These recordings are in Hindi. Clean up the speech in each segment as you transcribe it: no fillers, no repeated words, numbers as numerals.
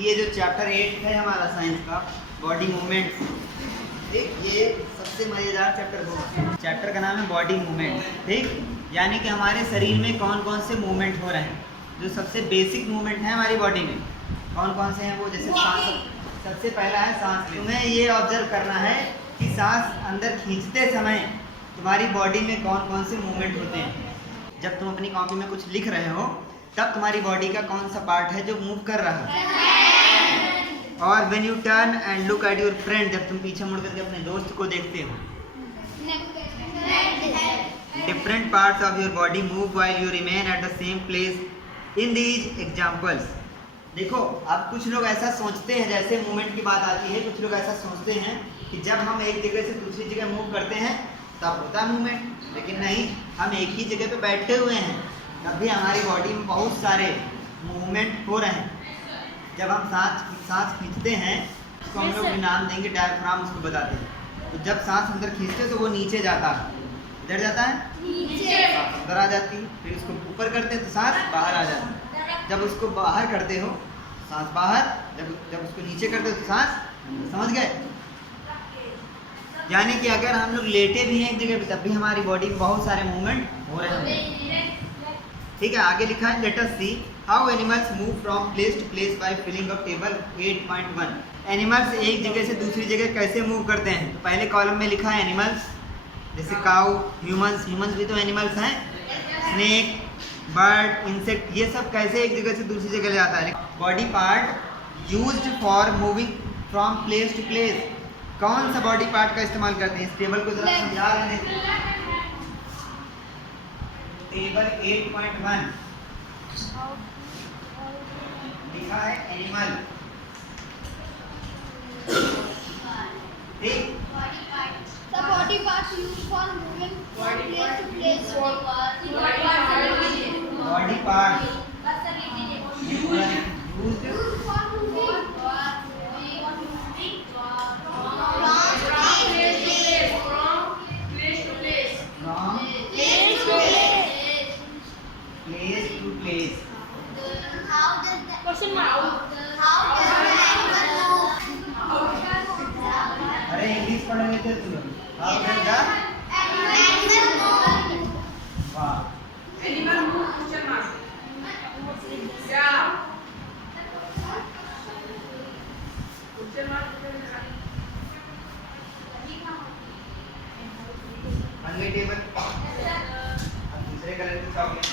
ये जो चैप्टर 8 है हमारा साइंस का बॉडी मूवमेंट, ठीक, ये सबसे मज़ेदार चैप्टर होगा। चैप्टर का नाम है बॉडी मूवमेंट, ठीक, यानी कि हमारे शरीर में कौन कौन से मूवमेंट हो रहे हैं। जो सबसे बेसिक मूवमेंट है हमारी बॉडी में कौन कौन से हैं वो, जैसे सांस, सबसे पहला है सांस। तुम्हें ये ऑब्जर्व करना है कि सांस अंदर खींचते समय तुम्हारी बॉडी में कौन कौन से मूवमेंट होते हैं। जब तुम अपनी कॉपी में कुछ लिख रहे हो तब तुम्हारी बॉडी का कौन सा पार्ट है जो मूव कर रहा है। और when U turn and look at your friend, जब तुम पीछे मुड़ करके अपने दोस्त को देखते हो, different parts of your body move while you remain at the same place in these examples. देखो, अब कुछ लोग ऐसा सोचते हैं, जैसे मूवमेंट की बात आती है, कुछ लोग ऐसा सोचते हैं कि जब हम एक जगह से दूसरी जगह मूव करते हैं तब होता है मूवमेंट, लेकिन नहीं, हम एक ही जगह पे बैठे हुए हैं तब भी हमारी बॉडी में बहुत सारे मूवमेंट हो रहे हैं। जब हम सांस खींचते हैं उसको हम लोग नाम देंगे डायफ्राम, उसको बताते हैं। तो जब सांस अंदर खींचते हैं तो वो नीचे जाता है, इधर जाता है नीचे, अंदर आ जाती है, फिर उसको ऊपर करते हैं तो सांस बाहर आ जाती है। जब उसको बाहर करते हो सांस बाहर, जब उसको नीचे करते हो तो सांस, समझ गए। यानी कि अगर हम लोग लेटे भी हैं एक जगह पे तब भी हमारी बॉडी में बहुत सारे मूवमेंट हो रहे हैं, ठीक है। आगे लिखा है let us see how animals move from place to place by filling of table 8.1। Animals एक जगह से दूसरी जगह कैसे मूव करते हैं। तो पहले कॉलम में लिखा है एनिमल्स, जैसे काऊ, ह्यूमंस, ह्यूमंस भी तो एनिमल्स हैं, स्नेक, बर्ड, इंसेक्ट, ये सब कैसे एक जगह से दूसरी जगह ले जाता है। Body part used for moving from place to place, कौन सा बॉडी पार्ट का इस्तेमाल करते हैं। इस टेबल को जरा समझा लेने दें। टेबल 8.1 लिखा है एनिमल, ठीक। The body parts used for moving from place to place. Body part Used for moving from place to place. Place to place. How does the question mark? How does the animal move? अरे इंग्लिश पढ़ रहे थे तुम लोग। How does the Animal move. वाह, Animal move question mark. Yeah. Question mark. बन गई टेबल। अब दूसरे कलर की चॉकलेट।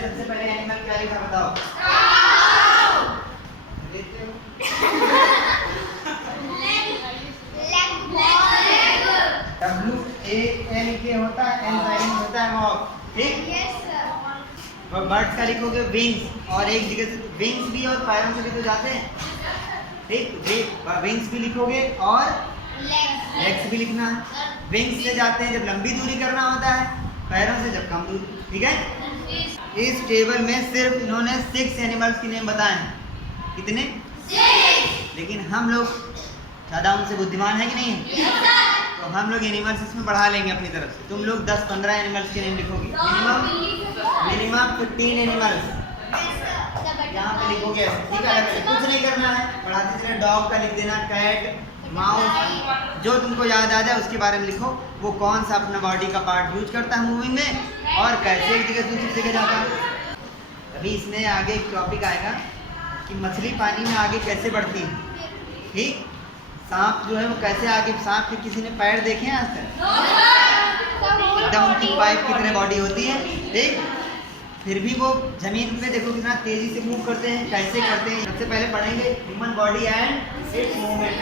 सबसे पहले एनिमल क्या लिखा बताओ। लेते हो WALK होता है, एन साइलेंट होता है वॉक, ठीक। और बर्ड्स का लिखोगे विंग्स, और एक जगह से विंग्स भी और पैरों से भी तो जाते हैं, ठीक। विंग्स भी लिखोगे और लेग्स भी लिखना है। विंग्स से जाते हैं जब लंबी दूरी करना होता है, पैरों से जब कम दूरी, ठीक है। इस टेबल में सिर्फ इन्होंने 6 एनिमल्स के नेम बताए हैं। कितने? 6। लेकिन हम लोग ज़्यादा उनसे बुद्धिमान है कि नहीं है? तो हम लोग एनिमल्स इसमें बढ़ा लेंगे अपनी तरफ से। तुम लोग 10-15 एनिमल्स के नेम लिखोगे, मिनिमम 15 एनिमल्स यहाँ पे लिखोगे, ठीक है। कुछ नहीं करना है, बढ़ाते चले। डॉग का लिख देना, कैट, माउस, जो तुमको याद आ जाए उसके बारे में लिखो। वो कौन सा अपना बॉडी का पार्ट यूज करता है मूविंग में और कैसे एक जगह दूसरी जगह जाता है। अभी इसमें आगे एक टॉपिक आएगा कि मछली पानी में आगे कैसे बढ़ती है, ठीक। सांप जो है वो कैसे आगे, सांप के किसी ने पैर देखे हैं आज तक? एकदम उनकी पाइप की तरह बॉडी होती है, ठीक। फिर भी वो जमीन में देखो कितना तेजी से मूव करते हैं, कैसे करते हैं। सबसे पहले पढ़ेंगे human body and it's movement.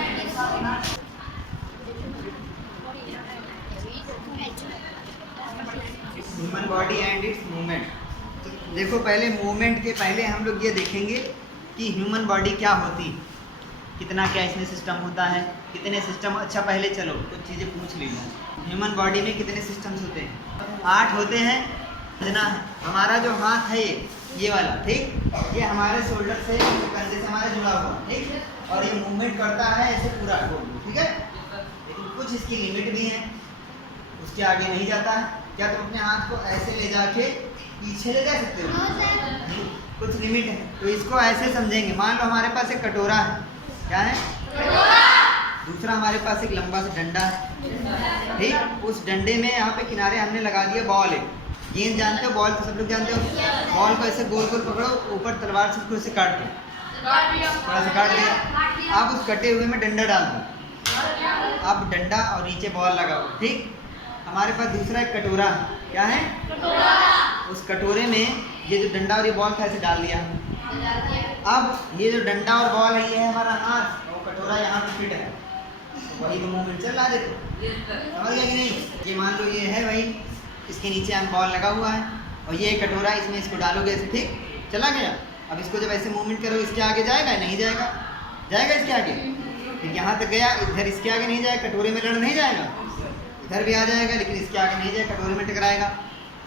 Human body and it's movement. तो देखो, पहले मूवमेंट के पहले हम लोग ये देखेंगे कि ह्यूमन बॉडी क्या होती, कितना क्या इसमें सिस्टम होता है, कितने सिस्टम। अच्छा पहले चलो कुछ चीज़ें पूछ लीजिए। ह्यूमन बॉडी में कितने सिस्टम्स होते हैं? 8 होते हैं। इतना है हमारा जो हाथ है ये वाला, ठीक, ये हमारे शोल्डर से, कंधे से हमारे जुड़ा हुआ, ठीक। और ये मूवमेंट करता है ऐसे पूरा गोल, ठीक है। लेकिन कुछ इसकी लिमिट भी है, उसके आगे नहीं जाता है। क्या तुम अपने हाथ को ऐसे ले जाके पीछे ले जा सकते हो? कुछ लिमिट है। तो इसको ऐसे समझेंगे, मान लो हमारे पास एक कटोरा है, क्या है? दूसरा हमारे पास एक लंबा सा डंडा है, ठीक। उस डंडे में यहाँ पे किनारे हमने लगा दिया बॉल है। गेंद जानते हो, बॉल तो सब लोग जानते हो। बॉल को ऐसे गोल गोल पकड़ो, ऊपर तलवार से उसको ऐसे काट दो, थोड़ा सा काट दिया। अब उस कटे हुए में डंडा डाल दो, अब डंडा और नीचे बॉल लगाओ, ठीक। हमारे पास दूसरा एक कटोरा है, क्या है? उस कटोरे में ये जो डंडा और ये बॉल था ऐसे डाल दिया। अब ये जो डंडा और बॉल है ये है हमारा हाथ, और कटोरा यहाँ पे फिट है, वही तो मूवमेंट चल रहा है, देखो समझ गया कि नहीं? ये मान लो ये है वही, इसके नीचे हम बॉल लगा हुआ है और ये कटोरा, इसमें इसको डालोगे ऐसे, ठीक, चला गया। अब इसको जब ऐसे मूवमेंट करो, इसके आगे जाएगा? नहीं जाएगा, जाएगा इसके आगे? फिर यहाँ तक गया, इधर इसके आगे नहीं जाएगा, कटोरे में लड़ नहीं जाएगा, इधर भी आ जाएगा लेकिन इसके आगे नहीं जाएगा, कटोरे में टकराएगा।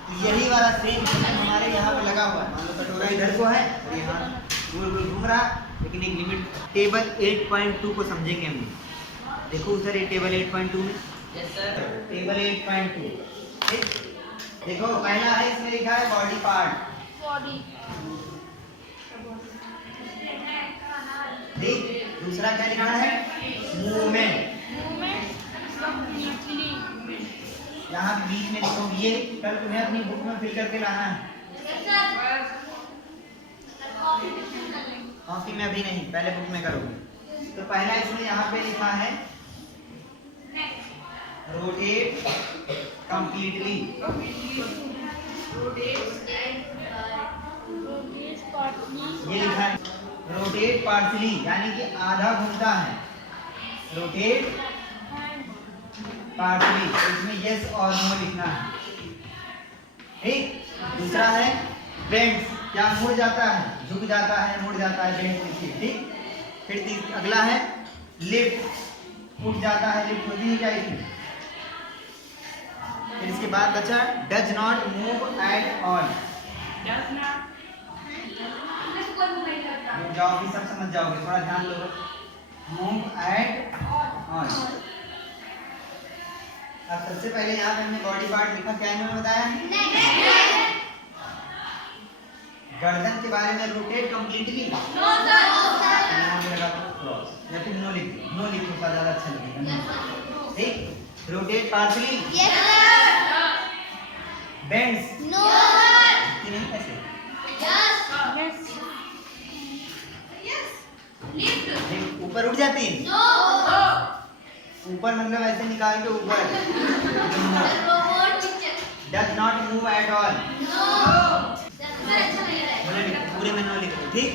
तो यही वाला सेम हमारे यहाँ पे लगा हुआ है। मान लो कटोरा इधर को है और यहाँ गोल गोल घूम रहा, लेकिन एक लिमिट। टेबल 8.2 को समझेंगे हम। देखो सर ये टेबल 8.2 में, टेबल 8.2, ठीक। देखो पहला है, इसमें लिखा है बॉडी पार्ट, ठीक। दूसरा क्या लिखा है? मूवमेंट। यहाँ बीच में देखो, ये कल तुम्हें अपनी बुक में फिल करके लाना है। कॉपी में अभी नहीं, पहले बुक में करोगे। तो पहला इसमें यहाँ पे लिखा है रोटेट कंप्लीटली, ये लिखा है रोटेट पार्शली, यानी कि आधा घूमता है, रोटेट पार्शली। तो इसमें यस और नो लिखना है, ठीक। दूसरा है बेंड्स, क्या मुड़ जाता है, झुक जाता है, मुड़ जाता है, बेंड्स लिखिए, ठीक। फिर अगला है लिफ्ट, उठ जाता है, लिफ्ट होती है क्या इसमें। फिर इसके बाद बचा does not move at all, जाओगे सब समझ जाओगे, थोड़ा ध्यान दो। Move at all. अब सबसे पहले यहाँ पे हमने बॉडी पार्ट लिखा, क्या इन्होंने बताया? गर्दन के बारे में रोटेट कंप्लीटली, या फिर नो लिख, नो लिखो तो ज्यादा अच्छा लगेगा, ठीक। रोटेट पार्शली, बेंड्स, नहीं ऐसे, ऊपर उठ जाती है, ऊपर मतलब ऐसे निकाल के ऊपर। Does not move at all, पूरे में नो लिखो, ठीक।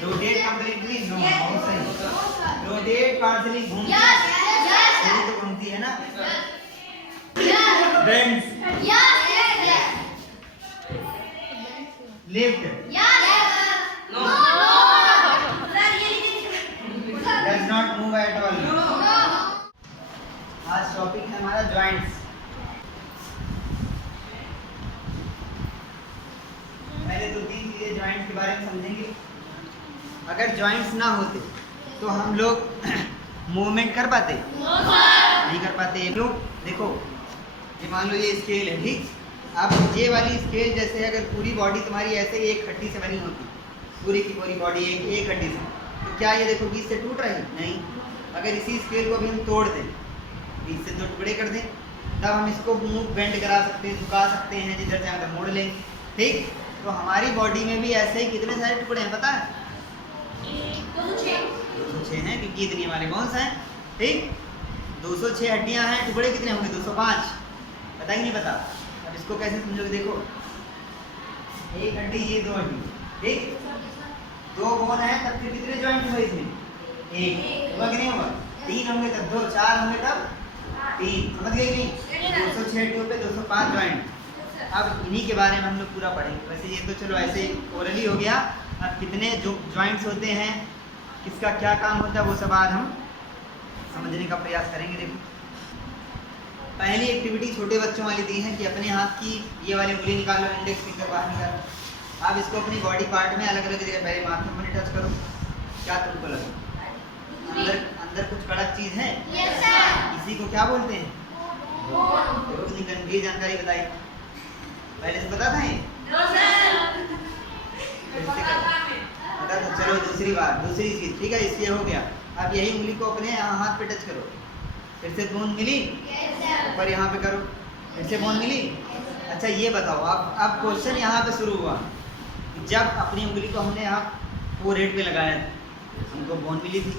रोटेट कंप्लीटली, नो, बहुत सही। रोटेट पार्शली, घूमती है, तो घूमती है ना। Bends, lift, does not move at all. आज टॉपिक है हमारा जॉइंट्स। पहले 2-3 चीजें जॉइंट्स के बारे में समझेंगे। अगर जॉइंट्स ना होते तो हम लोग मूवमेंट कर पाते? नहीं कर पाते। क्यों? देखो ये मान लो ये स्केल है, ठीक। अब ये वाली स्केल जैसे अगर पूरी बॉडी तुम्हारी ऐसे एक हड्डी से बनी होती, पूरी की पूरी बॉडी एक हड्डी से, तो क्या ये देखो बीच से टूट रही? नहीं। अगर इसी स्केल को अभी हम तोड़ दें, बीच से 2 टुकड़े कर दें, तब हम इसको मूव बेंड करा सकते हैं, झुका सकते हैं, जिधर चाहे उधर मोड़ लें, ठीक। तो हमारी बॉडी में भी ऐसे ही कितने सारे टुकड़े हैं पता है? 206 हैं, क्योंकि इतनी हमारे बोन्स हैं, ठीक। 206 हड्डियां हैं, टुकड़े कितने होंगे? 205। पता ही नहीं पता। अब इसको कैसे समझोगे? देखो एक हड्डी, ये 2 हड्डी, ठीक। 2 बोन है तब फिर कितने जॉइंट हुए इसमें? 1 हुआ कि नहीं हुआ? 3 होंगे तब 2, 4 होंगे तब 3। समझ गए नहीं? 206 हड्डियों पे 205 जॉइंट। अब इन्हीं के बारे में हम लोग पूरा पढ़ेंगे। वैसे ये तो चलो ऐसे ओरली हो गया। अब कितने जो जॉइंट्स होते हैं, किसका क्या काम होता है, वो सब आज हम समझने का प्रयास करेंगे। देखो पहली एक्टिविटी छोटे बच्चों वाली दी है कि अपने हाथ की ये वाली उंगली निकालो, इंडेक्स फिंगर बाहर निकालो। आप इसको अपनी बॉडी पार्ट में अलग अलग जगह पहले माथे में टच करो। क्या तुमको लगा अंदर कुछ कड़क चीज है? इसी को क्या बोलते हैं? कितनी गंभीर जानकारी बताई। पहले से पता था ये? No sir. फिर से करो। पता तो चलो दूसरी बार, दूसरी चीज, ठीक है, इसलिए हो गया। अब यही उंगली को अपने यहाँ हाथ पे टच करो, फिर से बूंद मिली, ऊपर यहाँ पे करो, फिर से बूंद मिली। अच्छा ये बताओ, अब क्वेश्चन यहाँ पे शुरू हुआ, जब अपनी उंगली को हमने यहाँ फोरहेड पे लगाया था, हमको बूंद मिली थी।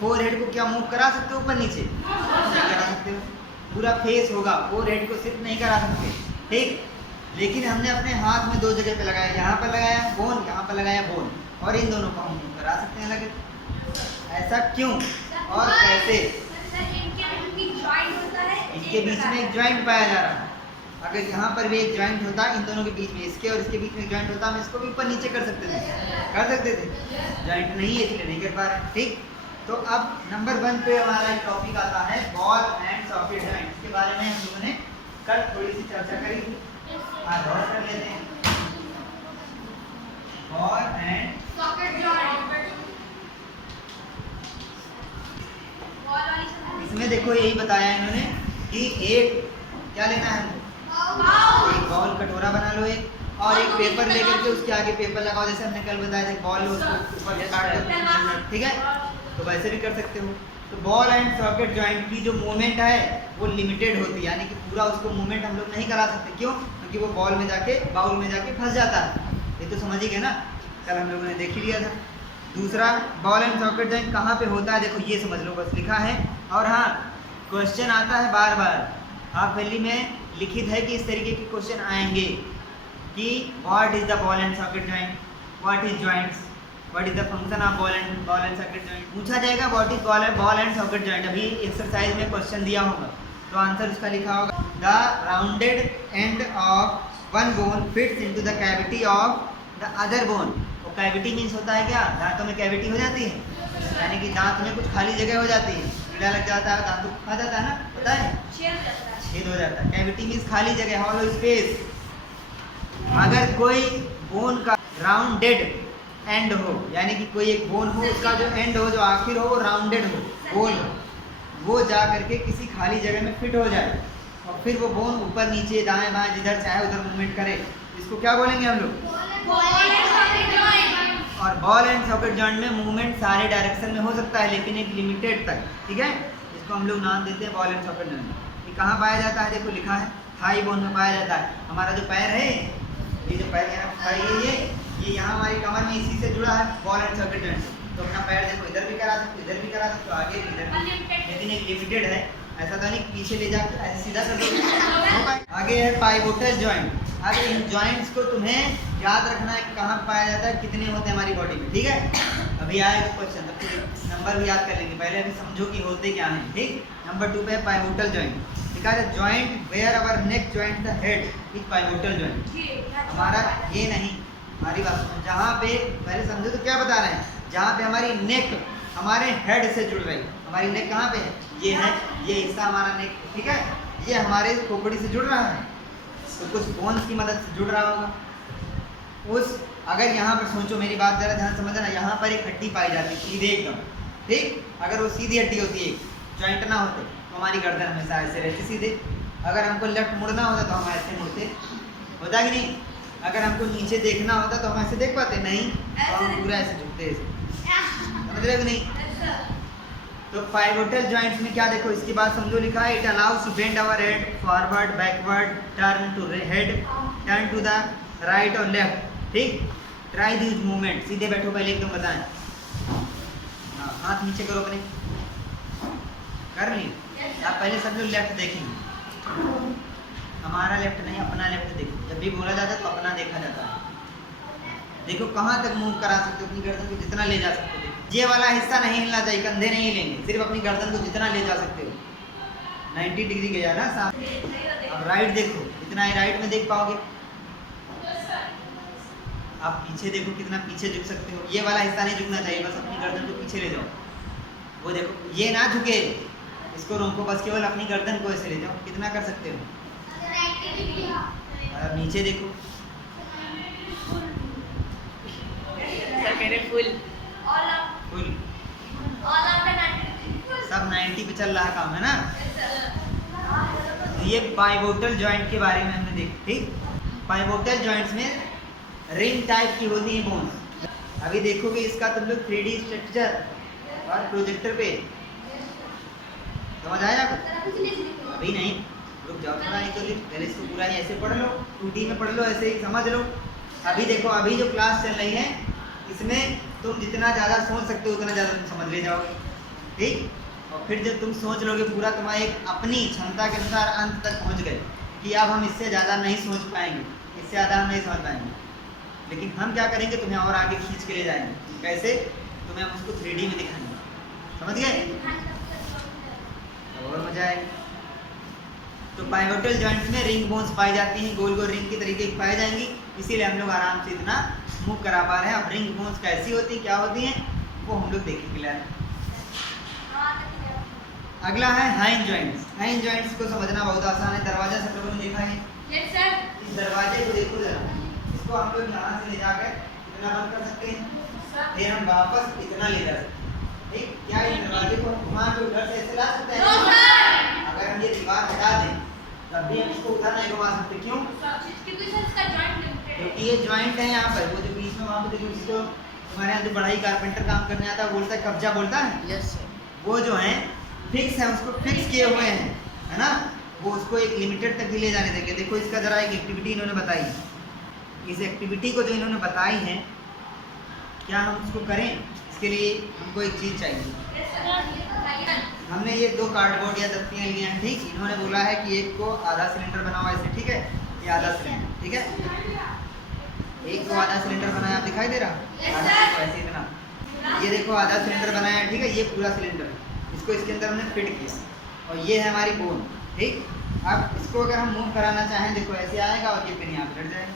फोरहेड को क्या मूव करा सकते हो ऊपर नीचे? नहीं करा सकते हो, पूरा फेस होगा, फोरहेड को सिर्फ नहीं करा सकते, ठीक। लेकिन हमने अपने हाथ में दो जगह पे लगाया, यहाँ पर लगाया बोन, यहाँ पर लगाया बोन, और इन दोनों को हम मूव करा सकते हैं लगे। ऐसा क्यों और कैसे? इनके बीच में एक ज्वाइंट पाया जा रहा है। अगर यहाँ पर भी एक ज्वाइंट होता, इन दोनों के बीच में, इसके और इसके बीच में ज्वाइंट होता, हम इसको भी ऊपर नीचे कर सकते थे, ज्वाइंट नहीं है इसलिए नहीं कर पा रहे, ठीक। तो अब नंबर 1 पे हमारा एक टॉपिक आता है बॉल एंड सॉकेट ज्वाइंट। इसके बारे में हम लोगों ने कल थोड़ी सी चर्चा करी थी, आज और कर लेते हैं। Ball and socket joint. इसमें देखो यही बताया इन्होंने कि एक क्या लेना है हमको, एक बॉल कटोरा बना लो एक, और एक पेपर लेकर के उसके आगे पेपर लगाओ, जैसे हमने कल बताया था, बॉल उसको ऊपर से काट कर, ठीक है, तो वैसे भी कर सकते हो। तो बॉल एंड सॉकेट जॉइंट की जो मूवमेंट है वो लिमिटेड होती है, यानी कि पूरा उसको मूवमेंट हम लोग नहीं करा सकते। क्यों? क्योंकि वो बॉल में जाके, बाउल में जाके फंस जाता है। ये तो समझ ही गए ना, कल हम लोगों ने देख ही लिया था। दूसरा, बॉल एंड सॉकेट जॉइंट कहाँ पे होता है, देखो ये समझ लो, बस लिखा है। और हाँ, क्वेश्चन आता है बार बार, हाफ वैली में लिखित है कि इस तरीके के क्वेश्चन आएंगे कि what is the ball and socket joint, what is joints, what is the function of ball and socket joint. पूछा जाएगा what is ball and socket joint, अभी एक्सरसाइज में क्वेश्चन दिया होगा तो आंसर उसका लिखा होगा, the rounded end of one bone fits into the cavity of the other bone. वो कैविटी मीन्स होता है क्या, दांतों में कैविटी हो जाती है, यानी कि दांत में कुछ खाली जगह हो जाती है, कीड़ा लग जाता है, दांत खा जाता है ना, पता है, छेद हो जाता है। कैविटी मीन्स खाली जगह, हॉलो स्पेस। अगर कोई बोन का राउंडेड एंड हो, यानी कि कोई एक बोन हो, उसका जो एंड हो, जो आखिर हो, वो राउंडेड हो, गोल हो, वो जा करके किसी खाली जगह में फिट हो जाए, और फिर वो बोन ऊपर नीचे दाएं बाएं जिधर चाहे उधर मूवमेंट करे, इसको क्या बोलेंगे हम लोग? और बॉल एंड सॉकेट जॉइंट में मूवमेंट सारे डायरेक्शन में हो सकता है, लेकिन एक लिमिटेड तक, ठीक है। इसको हम लोग नाम देते हैं बॉल एंड सॉकेट जॉइंट। ये कहाँ पाया जाता है, देखो लिखा है, थाई बोन में पाया जाता है। हमारा जो पैर है, ये जो पैर है थाई है, ये यहाँ हमारी कमर में इसी से जुड़ा है बॉल एंड सॉकेट जॉइंट। तो अपना पैर देखो, इधर भी करा सकते हो, इधर भी करा सकते हो, आगे भी इधर भी, लेकिन एक लिमिटेड है, ऐसा तो नहीं पीछे ले जाकर ऐसे सीधा कर दो। आगे है पाइवोटल जॉइंट। अब इन जॉइंट्स को तुम्हें याद रखना है कहाँ पाया जाता है, कितने होते हैं हमारी बॉडी में, ठीक है। अभी आएगा क्वेश्चन, तो फिर नंबर भी याद कर लेंगे, पहले अभी समझो कि होते क्या हैं, ठीक। नंबर 2 पे है पाइवोटल जॉइंट। लिखा है joint where our neck joint the head is pivotal joint. हमारा ये नहीं, हमारी बात सुनो, जहाँ पे पहले समझो तो क्या बता रहे हैं, जहाँ पे हमारी नेक हमारे हेड से जुड़ रही, हमारी नेक कहाँ पे है, ये है, ये हिस्सा हमारा नेक, ठीक है, ये हमारे खोपड़ी से जुड़ रहा है, तो कुछ बोन्स की मदद से जुड़ रहा होगा। उस अगर यहाँ पर सोचो, मेरी बात ज़रा ध्यान समझना, यहाँ पर एक हड्डी पाई जाती है सीधे एकदम, ठीक। अगर वो सीधी हड्डी होती है, जॉइंट ना होते, तो हमारी गर्दन हमेशा ऐसे रहती सीधे। अगर हमको लेफ्ट मुड़ना होता तो हम ऐसे मुड़ते, होता कि नहीं। अगर हमको नीचे देखना होता तो हम ऐसे देख पाते, नहीं, तो हम पूरा ऐसे झुकते, समझ रहे हो कि नहीं। तो पाइवोटल जॉइंट्स में क्या देखो, इसके बाद समझो लिखा है, it allows to bend our head forward backward, turn to head, turn to the right और लेफ्ट, ठीक। ट्राई दिस मूवमेंट, सीधे बैठो, पहले एकदम बताएं, हाथ नीचे करो अपने, कर ली। आप पहले समझो लेफ्ट देखेंगे, हमारा लेफ्ट नहीं, अपना लेफ्ट देखो, जब भी बोला जाता है तो अपना देखा जाता है। देखो कहाँ तक मूव करा सकते हो, अपनी गर्दन को जितना ले जा सकते हो, ये वाला हिस्सा नहीं हिलना चाहिए, कंधे नहीं हिलेंगे, सिर्फ अपनी गर्दन को जितना ले जा सकते हो, 90 डिग्री गया ना सामने। अब राइट देखो, इतना ही राइट में देख पाओगे। आप पीछे देखो, कितना पीछे झुक सकते हो, ये वाला हिस्सा नहीं झुकना चाहिए, बस अपनी गर्दन को पीछे ले जाओ। वो देखो, ये ना झुके, इसको रोको, बस केवल अपनी गर्दन को ऐसे ले जाओ, कितना कर सकते हो। अब नीचे देखो, फुल फुल, सब 90 पे चल रहा काम है ना। तो ये पाइवोटल जॉइंट के बारे में हमने देखा, ठीक। पाइवोटल जॉइंट्स में रिंग टाइप की होती हैं बोन्स। अभी देखोगे इसका तुम लोग 3D स्ट्रक्चर और प्रोजेक्टर पे समझ आया कुछ? अभी नहीं, रुक जाओ थोड़ा, नहीं तो पहले इसको पूरा ही ऐसे पढ़ लो, 2D में पढ़ लो, ऐसे ही समझ लो। अभी देखो, अभी जो क्लास चल रही है इसमें तुम जितना ज़्यादा सोच सकते हो उतना ज़्यादा तुम समझ ले जाओगे, ठीक। और फिर जब तुम सोच लोगे पूरा, तुम्हारी एक अपनी क्षमता के अनुसार अंत तक पहुंच गए कि अब हम इससे ज़्यादा नहीं सोच पाएंगे, इससे ज़्यादा हम नहीं समझ पाएंगे, लेकिन हम क्या करेंगे, तुम्हें और आगे खींच के ले जाएंगे। कैसे? तुम्हें हम उसको 3D में दिखाएंगे, समझ गए? और मजा आएगा। तो पाइवोटल जॉइंट्स में रिंग बोन्स पाई जाती हैं, गोल गोल रिंग की तरीके की पाई जाएंगी, इसीलिए हम लोग आराम से इतना मूव करा पा रहे हैं। अब रिंग बोन्स कैसी होती हैं, क्या होती हैं, वो हम लोग देखेंगे। अगला है हाइंड जॉइंट्स। हाइंड जॉइंट्स को समझना बहुत आसान है। दरवाजा सब लोगों ने देखा है? Yes sir. इस दरवाजे को देखो जरा, इसको हम लोग यहाँ से ले जाकर इतना बंद कर सकते हैं, फिर हम वापस इतना ले जा सकते हैं, ठीक। क्या इस दरवाजे को हम घुमा के उधर से ऐसे ला सकते हैं? अगर हम ये दीवार हटा दें तब भी हम इसको उधर नहीं घुमा सकते। क्यों? क्योंकि ये जॉइंट है यहाँ पर, वो जो बीच में वहाँ पे देखो, जिसको हमारे यहाँ जो बढ़ाई कारपेंटर काम करने आता है बोलता है कब्जा बोलता है। Yes sir. वो जो है फिक्स है, उसको फिक्स किए हुए हैं, है ना। वो उसको एक लिमिटेड तक ही ले जाने देंगे। देखो इसका जरा एक एक्टिविटी इन्होंने बताई, इस एक्टिविटी को जो इन्होंने बताई है, क्या हम उसको करें? इसके लिए हमको एक चीज़ चाहिए। हमने ये 2 कार्डबोर्ड या दफ्तियाँ लिए हैं, ठीक। इन्होंने बोला है कि एक को आधा सिलेंडर बनाओ ऐसे, ठीक है, ये आधा सिलेंडर, ठीक है। एक को आधा सिलेंडर बनाया, आप दिखाई दे रहा ऐसे इतना, ये देखो आधा सिलेंडर बनाया, ठीक है, ये पूरा सिलेंडर, इसको इसके अंदर हमने फिट किया, और ये है हमारी बोन, ठीक। अब इसको अगर हम मूव कराना चाहें, देखो ऐसे आएगा और ये पिन यहाँ पे लट जाएगा,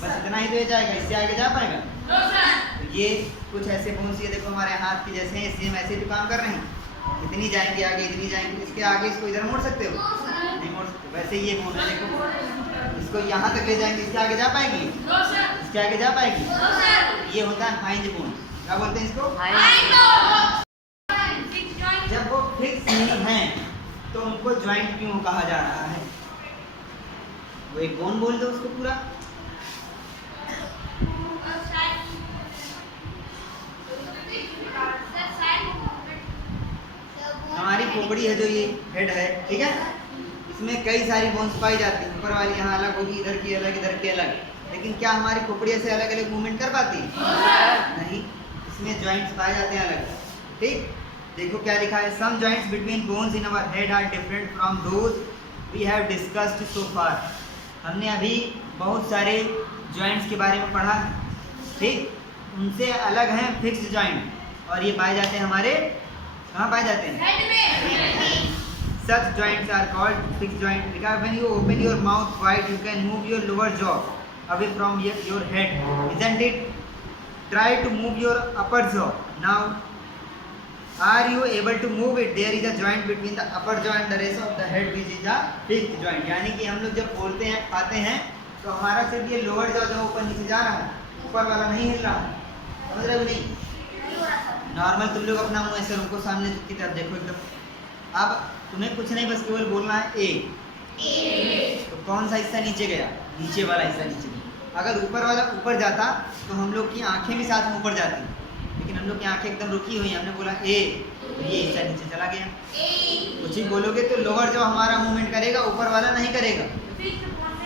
बस इतना ही तो ये जाएगा, इससे आगे जा पाएगा? तो ये कुछ ऐसे बोन्स, ये देखो हमारे हाथ के जैसे हैं, सेम ऐसे तो काम कर रहे हैं, इतनी जाएंगी आगे, इतनी जाएंगी, इसके आगे इसको इधर मोड़ सकते हो? नहीं मोड़ सकते। वैसे ये बोन है, देखो इसको यहाँ तक ले जाएंगे, इसके आगे जा पाएगी? इसके आगे जा पाएगी? ये होता है हाइंज बोन। क्या बोलते हैं इसको? जब वो फिक्स नहीं है तो उनको ज्वाइंट क्यों कहा जा रहा है? वो एक बोन बोल दो उसको पूरा। हमारी खोपड़ी है जो ये हेड है, ठीक है, इसमें कई सारी बोन्स पाई जाती हैं। ऊपर वाली यहाँ अलग होगी, इधर की अलग, इधर की अलग, लेकिन क्या हमारी खोपड़ी ऐसे अलग अलग मूवमेंट कर पाती है? नहीं, इसमें जॉइंट्स पाए जाते हैं अलग, ठीक। देखो क्या लिखा है, some joints between bones in our head are different from those we have discussed so far. हमने अभी बहुत सारे जॉइंट्स के बारे में पढ़ा, ठीक, उनसे अलग हैं फिक्स्ड जॉइंट, और ये पाए जाते हैं हमारे, कहाँ पाए जाते हैं? हेड में। Such joints are called fixed joint. Because when you open your mouth wide, you can move your lower jaw away from your head, isn't it? Try to move your upper jaw. Now, are you able to move it? There is a joint between the upper jaw and the rest of the head, which is a fixed joint. यानी कि हम लोग जब बोलते हैं, खाते हैं, तो हमारा सिर्फ ये लोअर जॉ जो ऊपर नीचे जा रहा है, ऊपर वाला नहीं हिल रहा है, समझ रहे हो नहीं? नॉर्मल तुम लोग अपना मुँह ऐसे रुको, सामने की तरफ देखो एकदम। अब तुम्हें कुछ नहीं, बस केवल बोलना है ए। तो कौन सा हिस्सा नीचे गया? नीचे वाला हिस्सा नीचे गया। अगर ऊपर वाला ऊपर जाता तो हम लोग की आंखें भी साथ में ऊपर जाती, लेकिन हम लोग की आंखें एकदम रुकी हुई हैं, हमने बोला ए, तो ये हिस्सा नीचे चला गया। कुछ ही बोलोगे तो लोअर जो हमारा मूवमेंट करेगा, ऊपर वाला नहीं करेगा,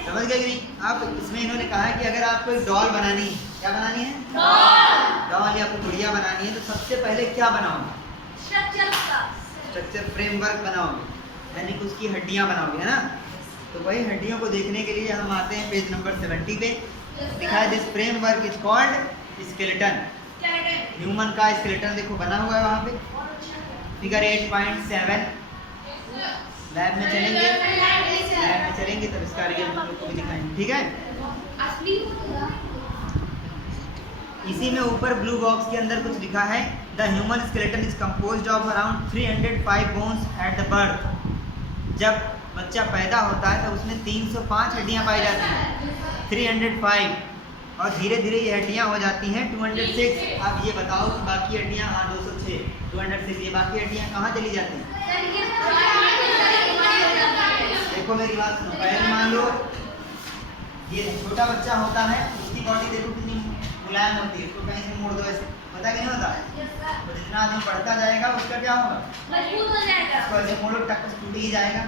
समझ गए कि नहीं? अब इसमें इन्होंने कहा है कि अगर आपको एक डॉल बनानी है, क्या बनानी है? डॉल या फिर गुड़िया बनानी है, तो सबसे पहले क्या बनाओगे? स्ट्रक्चर फ्रेमवर्क बनाओगे, यानी कि उसकी हड्डियाँ बनाओगे, है ना। तो वही हड्डियों को देखने के लिए हम आते हैं पेज नंबर 70 पे। लिखा है this framework is called skeleton. Human का स्केलेटन देखो बना हुआ है वहाँ पे, फिगर 8.7। लैब में चलेंगे तब इसका रियल हम लोग को भी दिखाएंगे, ठीक है। इसी में ऊपर ब्लू बॉक्स के अंदर कुछ लिखा है, the human skeleton is composed of around 305 bones at the birth. जब बच्चा पैदा होता है तो उसमें 305 हड्डियाँ पाई जाती हैं, 305, और धीरे धीरे ये हड्डियाँ हो जाती हैं 206। अब ये बताओ कि बाकी हड्डियाँ, हाँ 206, 206, ये बाकी हड्डियाँ कहाँ चली जाती हैं? देखो मेरी बात सुनो, पहले मान लो ये छोटा बच्चा होता है, उसकी बॉडी देखो कितनी मुलायम होती है, उसको कहीं से मोड़ दो ऐसे, पता कि नहीं होता? तो जितना आदमी बढ़ता जाएगा उसका क्या होगा? मजबूत हो जाएगा। उसको ऐसे मोड़ो टक से टूट ही जाएगा।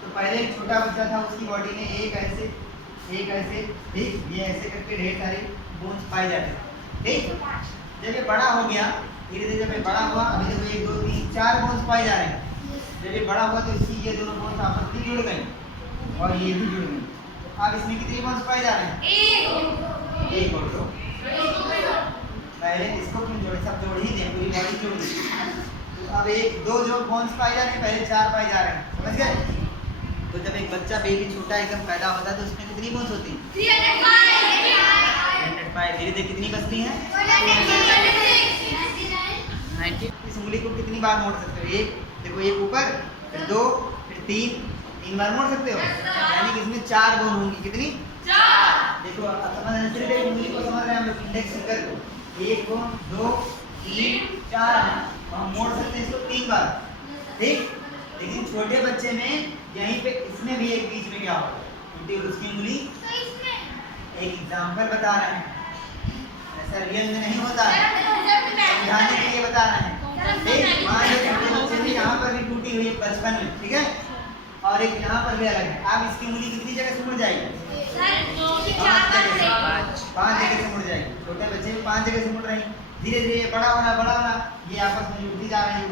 तो पहले एक छोटा बच्चा था, उसकी बॉडी में एक ऐसे, ठीक, ये ऐसे करके ढेर सारे बोन्स पाए जाते हैं, ठीक। जब ये बड़ा हो गया, धीरे धीरे जब ये बड़ा हुआ, अभी देखो 1 2 3 4 बोन्स पाए जा रहे हैं। जब ये बड़ा हुआ तो इसकी ये दोनों बोन्स आपस में जुड़ गई और ये भी जुड़ गई। अब इसमें कितनी बोन्स पाए जा रहे हैं? एक और दो। पहले इसको क्यों जोड़े? सब जोड़ ही दें, पूरी बॉडी जोड़ दी। तो अब 1 2 जो बोन्स पाए जा रहे हैं, पहले 4 पाए जा रहे हैं, समझ गए? तो जब एक बच्चा बेबी छोटा एकदम पैदा होता है तो उसमें कितनी बोन्स होती हैं? 305। धीरे धीरे कितनी बचती हैं? 90। इस उंगली को कितनी बार मोड़ सकते हो? एक, देखो एक ऊपर, फिर 2, फिर 3 बार मोड़ सकते हो। यानी कि इसमें 4 बोन होंगी। कितनी? 4। देखो अब समझ रहे हैं, उंगली को समझ रहे हैं हम लोग, इंडेक्स फिंगर को। 1 2 3 4 हम मोड़ सकते हैं इसको 3 बार, ठीक। लेकिन छोटे बच्चे में यहीं पे इसमें भी एक बीच में क्या होगा? क्योंकि उसकी उंगली, एक एग्जांपल बता रहे हैं, ऐसा रियल में नहीं होता है, समझाने के लिए बता रहे हैं, ठीक। मान लो छोटे बच्चे में यहाँ पर भी टूटी हुई है बचपन में, ठीक है, और एक यहाँ पर भी अलग है। अब इसकी उंगली कितनी जगह से मुड़ जाएगी? 5 जगह से मुड़ जाएगी। छोटे बच्चे में 5 जगह से मुड़ रही। धीरे धीरे बड़ा होना, ये आपस में जुड़ती जा रही है,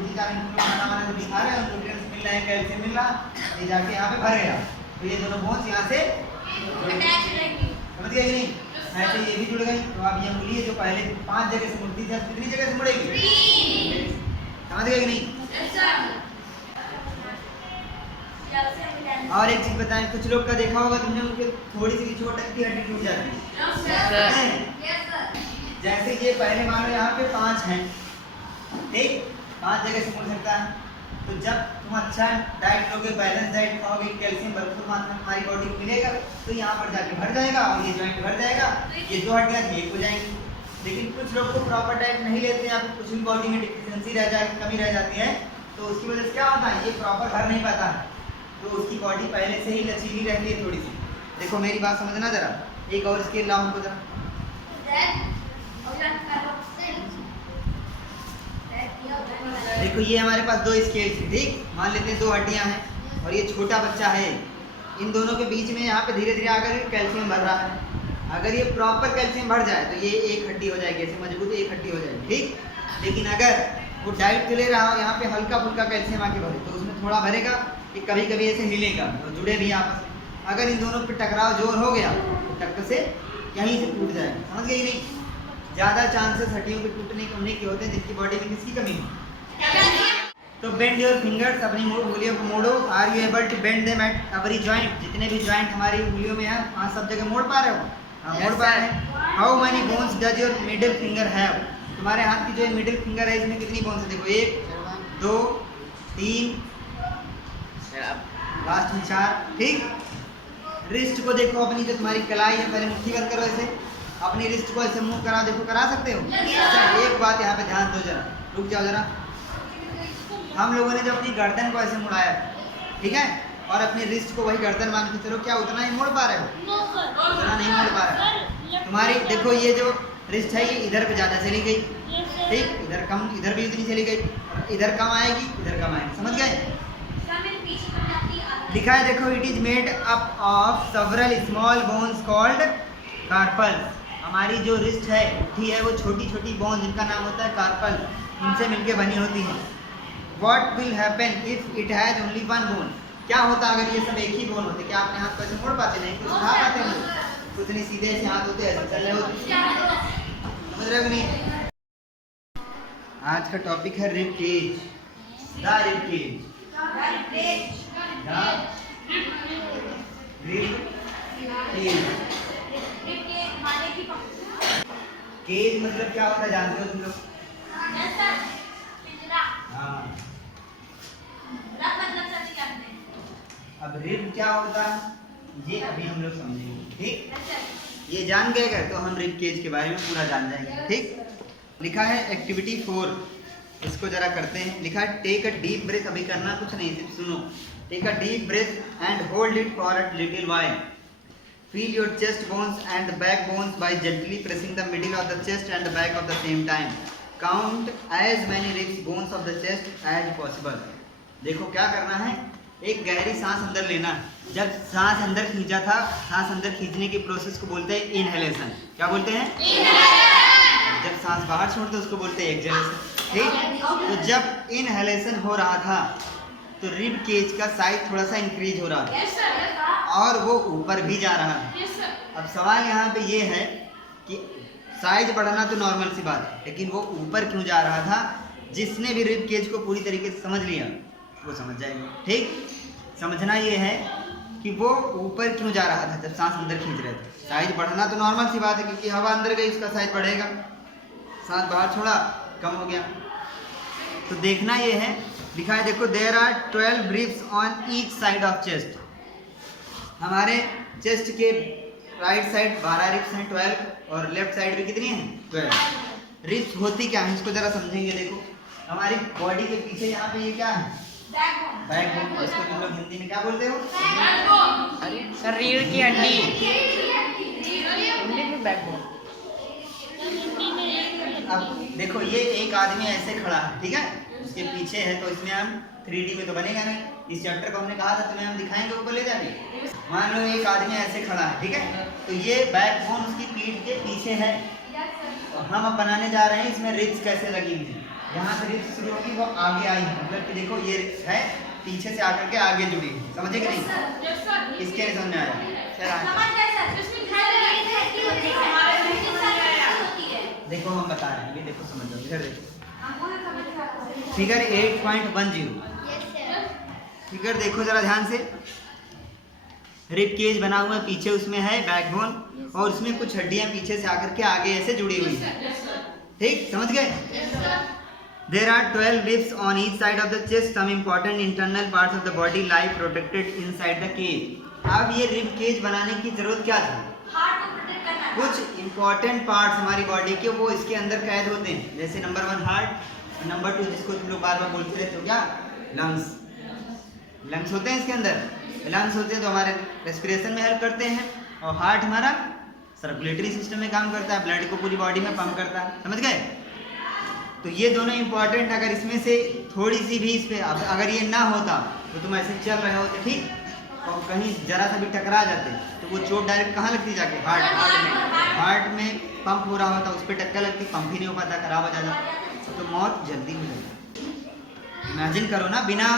खाना वाना जो भी खा रहे हैं, न्यूट्रिएंट्स मिल रहे हैं, कैल्शियम मिल रहा, ये जाके यहाँ पे भर गया। तो ये दोनों बोन्स यहाँ से समझ गए कि नहीं? ऐसे ये भी जुड़ गई। तो अब ये उंगली है जो पहले 5 जगह से मुड़ती थी, कितनी जगह से मुड़ेगी? 3। समझ गए कि नहीं? और एक चीज बताएं, कुछ लोग का देखा होगा तुमने, उनके थोड़ी सी चोट लगती है, हड्डी टूट जाती है। जैसे ये पहले मान लो यहाँ पे 5 हैं, ठीक, 5 जगह से मुड़ सकता है। तो जब तुम अच्छा डाइट लोगे, बैलेंस डाइट खाओगे, कैल्शियम भरपूर मात्रा में हमारी बॉडी को मिलेगा, तो यहाँ पर जाके भर जाएगा और ये जॉइंट भर जाएगा, ये 2 हड्डियाँ एक हो जाएंगी। लेकिन कुछ लोग को प्रॉपर डाइट नहीं लेते हैं, कुछ भी बॉडी में डिफिशियंसी रह जाए, कमी रह जाती है, तो उसकी वजह से क्या होता है, ये प्रॉपर भर नहीं पाता है, तो उसकी बॉडी पहले से ही लचीली रहती है थोड़ी सी। देखो मेरी बात समझना जरा, एक और स्केल लाओ हमको जरा। देखो ये हमारे पास 2 स्केल थे, ठीक, मान लेते हैं 2 हड्डियां हैं और ये छोटा बच्चा है। इन दोनों के बीच में यहाँ पे धीरे धीरे अगर कैल्शियम भर रहा है, अगर ये प्रॉपर कैल्शियम भर जाए तो ये एक हड्डी हो जाएगी, ऐसे मजबूत एक हड्डी हो जाएगी, ठीक। लेकिन अगर वो डाइट ले रहा हो, यहाँ पे हल्का फुल्का कैल्शियम आके भरे, तो उसमें थोड़ा भरेगा, ये कभी कभी ऐसे हिलेगा और जुड़े भी आपस में। अगर इन दोनों पे टकराव जोर हो गया तो टक्कर से यहीं से टूट जाएगा, समझ गए नहीं? ज़्यादा चांसेस हड्डियों के टूटने के उन्हीं के होते हैं जिनकी बॉडी में किसकी कमी हो। तो बेंड योर फिंगर्स, अपनी उंगलियों को मोड़ो। Are you able to bend them at every joint? जितने भी जॉइंट हमारी उंगलियों में है, वहाँ सब जगह मोड़ पा रहे हो? हाँ, मोड़ पा रहे हैं। How many bones does your middle finger have? तुम्हारे हाथ की जो मिडिल फिंगर है, इसमें कितनी बोन्स है? देखो 1 2 3 लास्ट में 4, ठीक। रिस्ट को देखो अपनी, जो तुम्हारी कलाई है, पहले मुट्ठी बंद करो ऐसे, अपनी रिस्ट को ऐसे मूव करा, देखो करा सकते हो? अच्छा, एक बात यहाँ पे ध्यान दो जरा, रुक जाओ जरा। हम लोगों ने जब अपनी गर्दन को ऐसे मुड़ाया, ठीक है, और अपनी रिस्ट को वही गर्दन मान के चलो, क्या उतना ही मोड़ पा रहे हो? उतना नहीं मोड़ पा रहे हो। तुम्हारी देखो ये जो रिस्ट है, ये इधर पे ज़्यादा चली गई, ठीक, इधर कम, इधर भी उतनी चली गई, इधर कम आएगी, इधर कम आएगी, समझ गए? लिखा है देखो, it is made up of several small bones called carpals. हमारी जो रिस्ट है, मुट्ठी है, वो छोटी छोटी बोन जिनका नाम होता है कार्पल, इनसे मिलके बनी होती है। What will happen if it has only one bone? क्या होता अगर ये सब एक ही बोन होते? क्या अपने हाथ को ऐसे मोड़ पाते? नहीं, कुछ उठा पाते हैं, कुछ नहीं, सीधे ऐसे हाथ होते, ऐसे चल रहे होते, समझ रहे हो कि नहीं? आज का टॉपिक है rib cage, the rib cage, cage मतलब क्या होता है जानते हो तुम लोग? हाँ, अब रिब क्या होता है ये अभी हम लोग समझेंगे, ठीक। ये जान गए अगर तो हम रिब केज के बारे में पूरा जान जाएंगे, ठीक। लिखा है एक्टिविटी 4, इसको जरा करते हैं। लिखा है टेक अ डीप ब्रेथ, अभी करना कुछ नहीं, सिर्फ सुनो। Take a deep breath and hold it for a little while. Feel your chest bones and the back bones by gently pressing the middle of the chest and the back of the same time. Count as many ribs bones of the chest as possible. देखो क्या करना है, एक गहरी सांस अंदर लेना। जब सांस अंदर खींचा था, सांस अंदर खींचने की प्रोसेस को बोलते हैं इनहेलेशन। क्या बोलते हैं? इनहेलेशन। जब सांस बाहर छोड़ते हैं उसको बोलते हैं एक्सहेलेशन। ठीक, तो जब इनहेलेशन हो रहा था तो रिब केज का साइज थोड़ा सा इंक्रीज हो रहा था और वो ऊपर भी जा रहा था। अब सवाल यहाँ पे ये है कि साइज बढ़ाना तो नॉर्मल सी बात है, लेकिन वो ऊपर क्यों जा रहा था? जिसने भी रिब केज को पूरी तरीके से समझ लिया वो समझ जाएगा। ठीक, समझना ये है कि वो ऊपर क्यों जा रहा था जब सांस अंदर खींच रहे थे। साइज बढ़ना तो नॉर्मल सी बात है, क्योंकि हवा अंदर गई उसका साइज बढ़ेगा, सांस बाहर छोड़ा कम हो गया। तो देखना ये है, लिखा है देखो, there are 12 ribs on each side of chest. हमारे चेस्ट के राइट साइड 12 रिब्स हैं 12, और लेफ्ट साइड भी कितनी हैं 12। रिब्स होती क्या है इसको जरा समझेंगे। देखो हमारी बॉडी के पीछे यहाँ पे ये क्या है? बैकबोन। इसको तुम लोग हिंदी में क्या बोलते हो? शरीर की हड्डी। इंग्लिश में बैकबोन। अब देखो ये एक आदमी ऐसे खड़ा है, ठीक है, उसके पीछे है, तो इसमें हम 3D में तो बनेगा नहीं। इस चैप्टर को हमने कहा था तुम्हें हम दिखाएंगे ऊपर ले जाके। मान लो एक आदमी ऐसे खड़ा है, ठीक है, तो ये बैकबोन उसकी पीठ के पीछे है। तो हम अब बनाने जा रहे हैं इसमें रिब्स कैसे लगी हुई है। यहाँ से रिब्स शुरू होगी, वो आगे आई है, मतलब कि देखो ये है पीछे से आकर के आगे जुड़ी है। समझे कि नहीं? इसके समझ में आया? देखो हम बता रहे हैं, ये देखो समझ लो, इधर देखो फिगर 8.10। फिगर देखो जरा ध्यान से। रिब केज बना हुआ है, पीछे उसमें है बैकबोन और उसमें कुछ हड्डियां पीछे से आकर के आगे ऐसे जुड़ी हुई है। ठीक, समझ गए? There are 12 ribs on each side of the chest. Some important internal parts of the body lie protected inside the cage. अब ये रिब केज बनाने की जरूरत क्या थी? कुछ इंपॉर्टेंट पार्ट्स हमारी बॉडी के वो इसके अंदर कैद होते हैं, जैसे नंबर 1 हार्ट, नंबर 2 जिसको तुम लोग बार बार बोलते रहते हो क्या? लंग्स। लंग्स होते हैं इसके अंदर। लंग्स होते हैं तो हमारे रेस्पिरेशन में हेल्प करते हैं, और हार्ट हमारा सर्कुलेटरी सिस्टम में काम करता है, ब्लड को पूरी बॉडी में पंप करता है। समझ गए? तो ये दोनों इंपॉर्टेंट। अगर इसमें से थोड़ी सी भी इस पे अगर ये ना होता तो तुम ऐसे चल रहे होते, ठीक, और कहीं जरा सा भी टकरा जाते तो वो चोट डायरेक्ट कहाँ लगती जाके? हार्ट में पंप हो रहा होता, उस पर टक्कर लगती, पंप ही नहीं हो पाता, खराब हो जाता, तो मौत जल्दी हो जाती। इमेजिन करो ना, बिना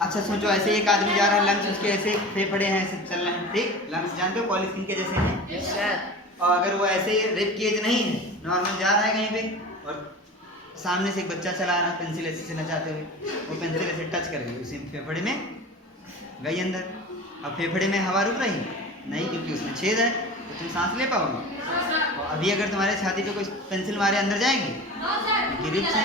अच्छा सोचो, ऐसे एक आदमी जा रहा है, लंग्स उसके ऐसे फेफड़े हैं, ऐसे चल रहे हैं, ठीक, लंग्स जानते हो पॉलीथीन के जैसे हैं। और अगर वो ऐसे रिब केज नहीं है, नॉर्मल जा रहा है कहीं पे, और सामने से एक बच्चा चला रहा है पेंसिल ऐसे से नचाते हुए, वो पेंसिल ऐसे टच कर गई, उसी फेफड़े में गई अंदर। अब फेफड़े में हवा रुक रही नहीं, क्योंकि उसमें छेद है, तो तुम सांस ले पाओगे। और अभी अगर तुम्हारे छाती पे कोई पेंसिल मारे अंदर जाएगी, क्योंकि रिब्स है,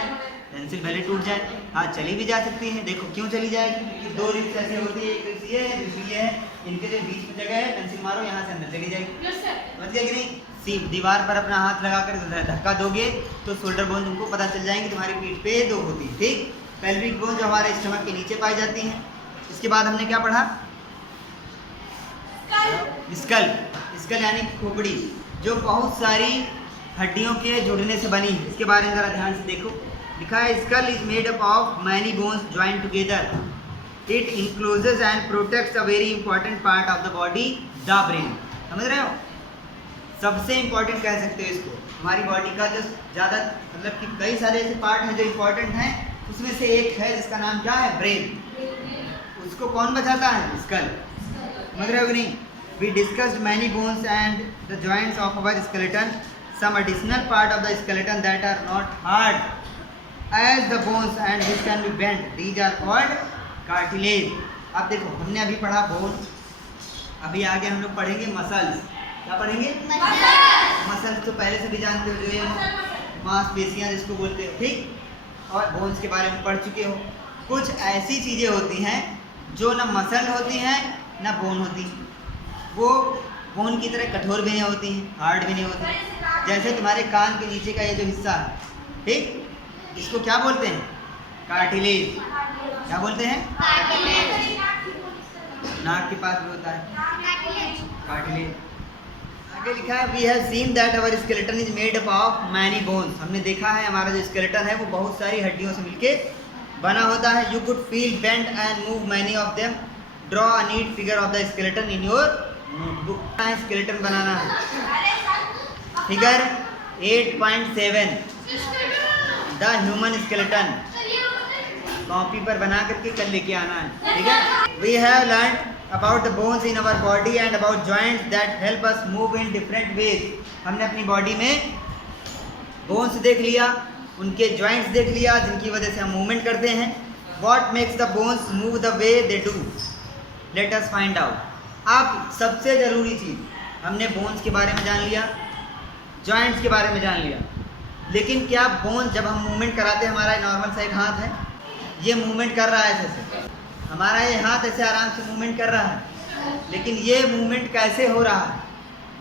पेंसिल भले टूट जाए, हाँ चली भी जा सकती है। देखो क्यों चली जाएगी? क्योंकि 2 रिब्स ऐसे होती है, एक रिब्स ये है, दूसरी ये है, इनके जो बीच में जगह है, पेंसिल मारो यहाँ से अंदर चली जाएगी। समझ गया कि नहीं? दीवार पर अपना हाथ लगाकर धक्का दोगे तो शोल्डर बोन तुमको पता चल जाएंगे, तुम्हारी पीठ पे 2 होती है। ठीक, पेल्विक बोन जो हमारे स्टमक के नीचे पाई जाती हैं। इसके बाद हमने क्या पढ़ा? स्कल। स्कल यानी खोपड़ी, जो बहुत सारी हड्डियों के जुड़ने से बनी है। इसके बारे में जरा ध्यान से देखो, लिखा है skull is made up of many bones joint together. It encloses and protects a very important part of the body, the brain. समझ रहे हो? सबसे इंपॉर्टेंट कह सकते हो इसको। हमारी बॉडी का जो ज़्यादा मतलब कि कई सारे ऐसे पार्ट हैं जो इंपॉर्टेंट हैं, उसमें से एक है जिसका नाम क्या है? ब्रेन। उसको कौन बचाता है? स्कल। समझ रहे हो कि नहीं? We discussed many bones and the joints of our skeleton, some additional part of the skeleton that are not hard as the bones and which can be bent, these are called cartilage. अब देखो हमने अभी पढ़ा बोन, अभी आगे हम लोग पढ़ेंगे मसल्स। क्या पढ़ेंगे? मसल्स तो पहले से भी जानते हो, जो ये मांसपेशियां जिसको बोलते हो, ठीक, और बोन्स के बारे में पढ़ चुके हो। कुछ ऐसी चीज़ें होती हैं जो ना मसल होती हैं ना बोन होती, वो बोन की तरह कठोर भी नहीं होती हैं, हार्ड भी नहीं होती। जैसे तुम्हारे कान के नीचे का ये जो हिस्सा है, ठीक, इसको क्या बोलते हैं? कार्टिलेज। क्या बोलते हैं? नाक के पास भी होता है कार्टिलेज। आगे लिखा है we have seen that our skeleton is made up of many bones. हमने देखा है हमारा जो स्केलेटन है वो बहुत सारी हड्डियों से मिलके बना होता है। You could feel bend and move many of them. Draw a neat figure of the skeleton in your notebook. Skeleton बनाना है। Figure 8.7 the human skeleton copy पर बना करके कल लेके आना है, ठीक है। We have learn about the bones in our body and about joints that help us move in different ways. हमने अपनी बॉडी में बोन्स देख लिया, उनके जॉइंट्स देख लिया जिनकी वजह से हम मूवमेंट करते हैं। What makes the bones move the way they do, let us find out. अब सबसे ज़रूरी चीज़, हमने बोन्स के बारे में जान लिया, जॉइंट्स के बारे में जान लिया, लेकिन क्या बोन जब हम मूवमेंट कराते हैं, हमारा नॉर्मल सा एक हाथ है, ये मूवमेंट कर रहा है ऐसे, हमारा ये हाथ ऐसे आराम से मूवमेंट कर रहा है, लेकिन ये मूवमेंट कैसे हो रहा है?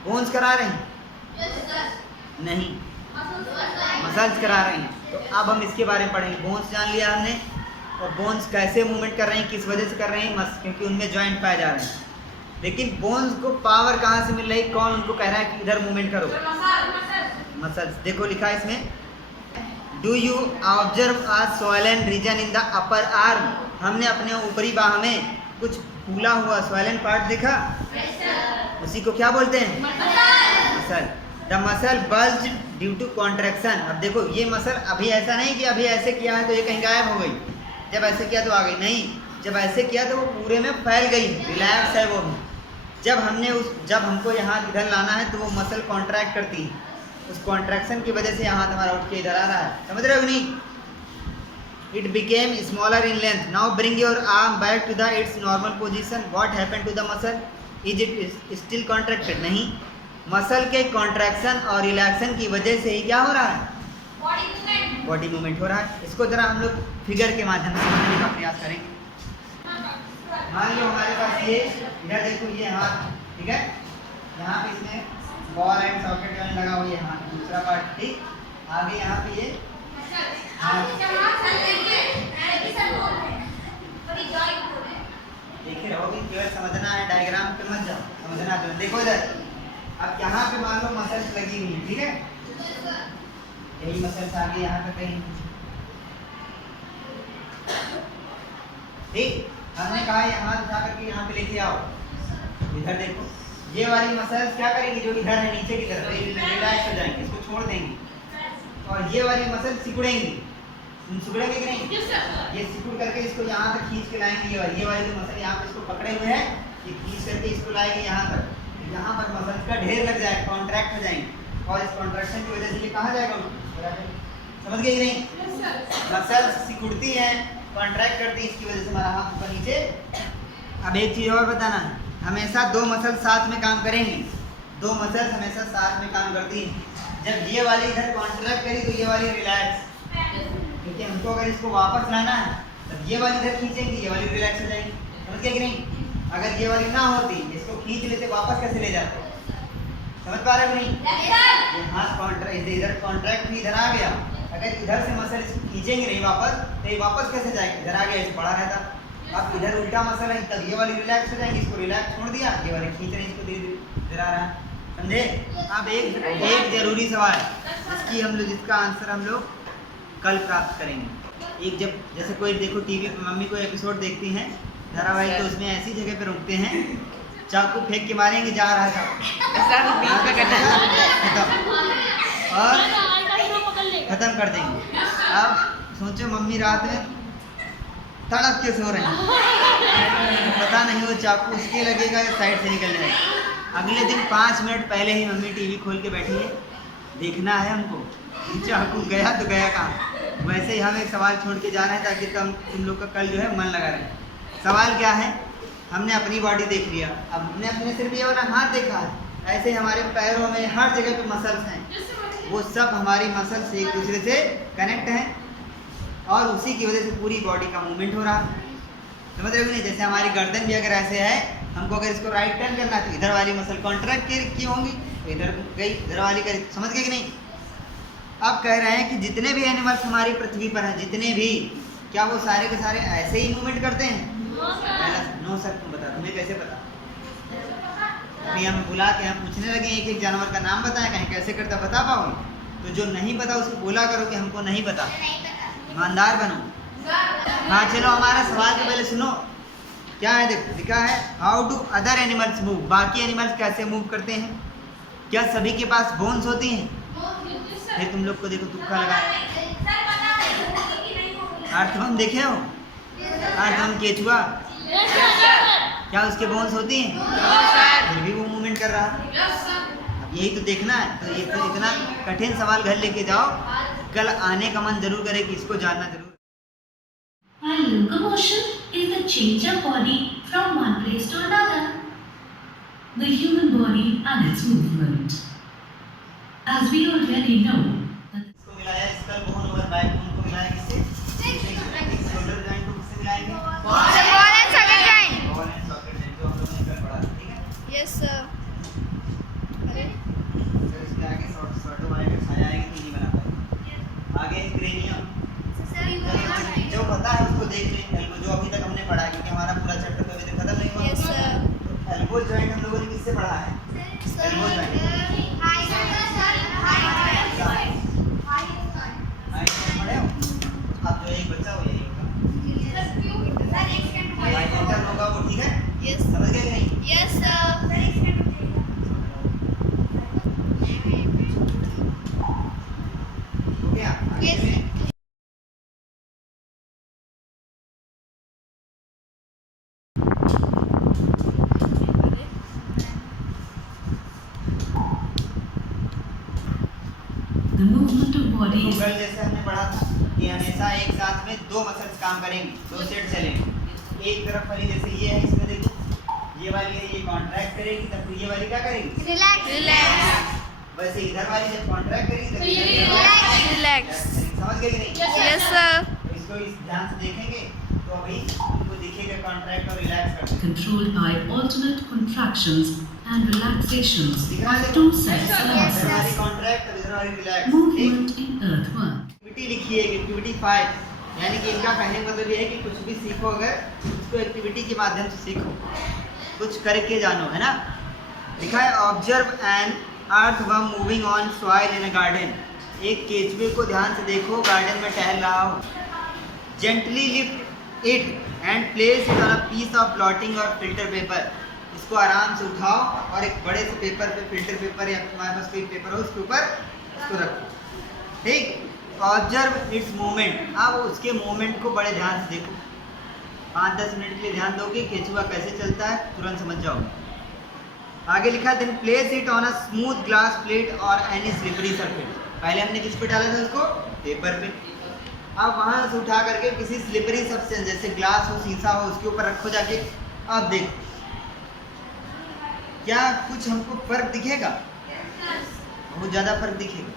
बोन्स करा रहे हैं? नहीं, मसल्स करा रहे हैं। तो अब हम इसके बारे में पढ़ेंगे। बोन्स जान लिया हमने, और बोन्स कैसे मूवमेंट कर रहे हैं, किस वजह से कर रहे हैं, क्योंकि उनमें जॉइंट पाए जा रहे हैं। लेकिन बोन्स को पावर कहाँ से मिल रही, कौन उनको कह रहा है कि इधर मूवमेंट करो? मसल्स। देखो लिखा है इसमें, do you observe a swollen region in the upper arm. हमने अपने ऊपरी बाह में कुछ फूला हुआ स्वॉलन पार्ट देखा, उसी को क्या बोलते हैं? Muscle. The muscle bulge due to contraction. अब देखो ये मसल अभी ऐसा नहीं कि अभी ऐसे किया है तो ये कहीं गायब हो गई, जब ऐसे किया तो आ गई, नहीं, जब ऐसे किया तो वो पूरे में फैल गई, रिलैक्स है वो भी। जब हमको यहाँ इधर लाना है तो वो मसल कॉन्ट्रैक्ट करती है, उस कॉन्ट्रैक्शन की वजह से यहाँ हमारा उठ के इधर आ रहा है, समझ रहे हो नहीं? It became smaller in length. Now bring your arm back to its normal position. What happened to the muscle? Is it still contracted? नहीं, मसल के कॉन्ट्रैक्शन और रिलैक्शन की वजह से ही क्या हो रहा है? बॉडी मूवमेंट हो रहा है। इसको जरा हम लोग फिगर के माध्यम से समझने का प्रयास करेंगे। मान लो हमारे पास ये, इधर देखो ये हाथ, ठीक है, यहाँ पे इसमें बॉल एंड सॉकेट जॉइंट लगा हुआ है हाथ, दूसरा पार्ट, ठीक, आगे यहाँ पे ये देखे रहोगे, केवल समझना है, डायग्राम पे मत जाओ, समझना है। देखो इधर, अब यहाँ पे मान लो मसल्स लगी हुई है, ठीक है, यही मसल्स आगे यहाँ पे कहीं, ठीक, हमने कहा यहाँ उठा करके यहाँ पे लेके आओ, इधर देखो, ये वाली मसल्स क्या करेंगी, जो इधर है नीचे की तरफ रिलैक्स हो जाएंगे, इसको छोड़ देंगे, और ये वाली मसल सिकुड़ेंगी, सिकुड़ेंगे कि नहीं? ये सिकुड़ करके इसको यहाँ तक खींच के लाएंगे, ये वाली जो मसल यहाँ पे इसको पकड़े हुए हैं, ये खींच करके इसको लाएंगे यहाँ तक, यहाँ पर मसल्स का ढेर लग जाएगा, कॉन्ट्रैक्ट हो जाएंगे, और इस कॉन्ट्रैक्शन की वजह से ये कहाँ जाएगा? समझ गए कि नहीं? मसल्स सिकुड़ती हैं, कॉन्ट्रैक्ट करती है, इसकी वजह से हमारा हाथ ऊपर नीचे। अब एक चीज़ और बताना, हमेशा दो मसल साथ में काम करेंगी, दो मसल्स हमेशा साथ में काम करती हैं। जब ये वाली इधर कॉन्ट्रैक्ट करी तो ये वाली रिलैक्स, क्योंकि हमको अगर इसको वापस लाना है तब ये वाली इधर खींचेंगे, ये वाली रिलैक्स हो जाएगी, समझ गए कि नहीं? अगर ये वाली ना होती, इसको खींच लेते, वापस कैसे ले जाते? समझ पा रहे हो नहीं? ये हाथ कॉन्ट्रैक्ट, इधर कॉन्ट्रैक्ट भी इधर आ गया, अगर इधर से मसल इसको खींचेंगे नहीं वापस, तो ये वापस कैसे जाएगा? इधर आ गया, इसे पड़ा रहता। अब इधर उल्टा मसल है, तब ये वाली रिलैक्स हो जाएंगी, इसको रिलैक्स छोड़ दिया, ये वाली खींच रही, इसको धीरे धीरे इधर आ रहा है, समझे? अब एक जरूरी सवाल, जिसका आंसर हम लोग कल प्राप्त करेंगे। एक जब जैसे कोई देखो टीवी पे मम्मी कोई एपिसोड देखती हैं धारावाहिक, तो उसमें ऐसी जगह पे रुकते हैं, चाकू फेंक के मारेंगे, जा रहा है और खत्म कर देंगे। अब सोचो मम्मी रात में तड़प के सो रहे हैं, पता नहीं वो चाकू उसके लगेगा या साइड से निकल जाएगा। अगले दिन 5 मिनट पहले ही मम्मी टीवी खोल के बैठी है, देखना है हमको, चाकू गया तो गया कहाँ। वैसे ही हम एक सवाल छोड़ के जा रहे हैं ताकि तुम लोग का कल जो है मन लगा रहे। सवाल क्या है? हमने अपनी बॉडी देख लिया, अब हमने अपने सिर्फ ये वाला हाथ देखा है, ऐसे ही हमारे पैरों में हर जगह पे मसल्स हैं, वो सब हमारी मसल्स एक दूसरे से कनेक्ट हैं और उसी की वजह से पूरी बॉडी का मूवमेंट हो रहा है, समझ रहे हो नहीं? जैसे हमारी गर्दन भी अगर ऐसे है, हमको अगर इसको राइट टर्न करना है तो इधर वाली मसल कॉन्ट्रैक्ट की होंगी, तो इधर गई, इधर वाली करी, समझ गए कि नहीं? अब कह रहे हैं कि जितने भी एनिमल्स हमारी पृथ्वी पर हैं, जितने भी, क्या वो सारे के सारे ऐसे ही मूवमेंट करते हैं? नो सर, तुम बता, तुम्हें कैसे पता? फिर हम बुला के हम पूछने लगे एक एक जानवर का नाम बताएं, कहीं कैसे करता बता पाओगे? तो जो नहीं पता उसको बोला करो कि हमको नहीं पता, ईमानदार बनो। हाँ चलो हमारा सवाल के पहले सुनो, क्या है देखो, लिखा है how do other animals move, बाकी एनिमल्स कैसे मूव करते हैं? क्या सभी के पास बोन्स होती हैं? फिर तुम लोग को देखो तुक्का लगा। अर्थवम देखे हो? अर्थवम केचुआ, क्या उसके बोन्स होती हैं? फिर भी वो मूवमेंट कर रहा है। अब यही तो देखना है, तो ये तो इतना कठिन सवाल घर लेके जाओ, कल आने का मन जरूर करे कि इसको जानना जरूर। While locomotion is the change of body from one place to another, the human body and its movement. As we already know, that इसको मिलाया स्कल बोन और बैकबोन को मिलाया किससे? शोल्डर जॉइंट को किससे मिलाएंगे? Ball and socket joint. Ball and socket joint, जो हम लोगों ने कल पढ़ा था, ठीक है? Yes sir. अरे फिर इसके आगे शॉर्ट आएगा, छाया आएगी तो नहीं बना पाएगा। आगे क्रेनियम, जो पता है उसको देख लें। एल्बो जो अभी तक हमने पढ़ा है, क्योंकि हमारा पूरा चैप्टर तो अभी तक खत्म नहीं हुआ। Yes sir. तो एल्बो जॉइंट हम लोगों ने किससे पढ़ा है? एल्बो जॉइंट पढ़े हो? अब जो एक बच्चा हो यही होगा, बाइसेंटर होगा वो, ठीक है? Yes. समझ गए कि नहीं? Yes sir. हो गया? आगे Yes. चलें? the movement of body is कल जैसे हमने पढ़ा था कि हमेशा एक साथ में दो मसल्स काम करेंगे, दो सेट चलेंगे। एक तरफ वाली जैसे ये है, इसमें देखो ये वाली है, ये कॉन्ट्रैक्ट करेगी, तब फिर ये वाली क्या करेगी? Relax. वैसे इधर वाली जब कॉन्ट्रैक्ट करेगी तब ये Relax. समझ गए कि नहीं? Yes sir. तो इसको इस ध्यान से देखेंगे तो अभी आपको दिखेगा कॉन्ट्रैक्ट और रिलैक्स करते हैं। controlled by alternate contractions and relaxations by two sets of इधर वाली muscles. कॉन्ट्रैक्ट और इधर वाली relax. Movement in earthworm. Activity लिखी है, एक्टिविटी 5, यानी कि इनका कहने का मतलब ये है कि कुछ भी सीखो अगर उसको एक्टिविटी के माध्यम से सीखो, कुछ करके जानो, है ना? लिखा है observe an earthworm moving on soil in a garden, एक केचुए को ध्यान से देखो गार्डन में टहल रहा हो। Gently lift it and place it on a piece of blotting और फिल्टर पेपर, इसको आराम से उठाओ और एक बड़े से पेपर पे, फिल्टर पेपर या तुम्हारे पास कोई पेपर हो उसके ऊपर इसको रखो, ठीक? ऑब्जर्व इट्स मूवमेंट, आप उसके मूवमेंट को बड़े ध्यान से देखो। 5-10 मिनट के लिए ध्यान दोगे केचुआ कैसे चलता है, तुरंत समझ जाओगे। आगे लिखा then place it on a smooth glass plate और एनी स्लिपरी सरफेस, पहले हमने किस पे डाला था उसको? पेपर पे। अब वहाँ से उठा करके किसी स्लिपरी सब्सटेंस जैसे ग्लास हो, शीशा हो, उसके ऊपर रखो जाके। अब देखो क्या कुछ हमको फर्क दिखेगा? बहुत ज़्यादा फर्क दिखेगा।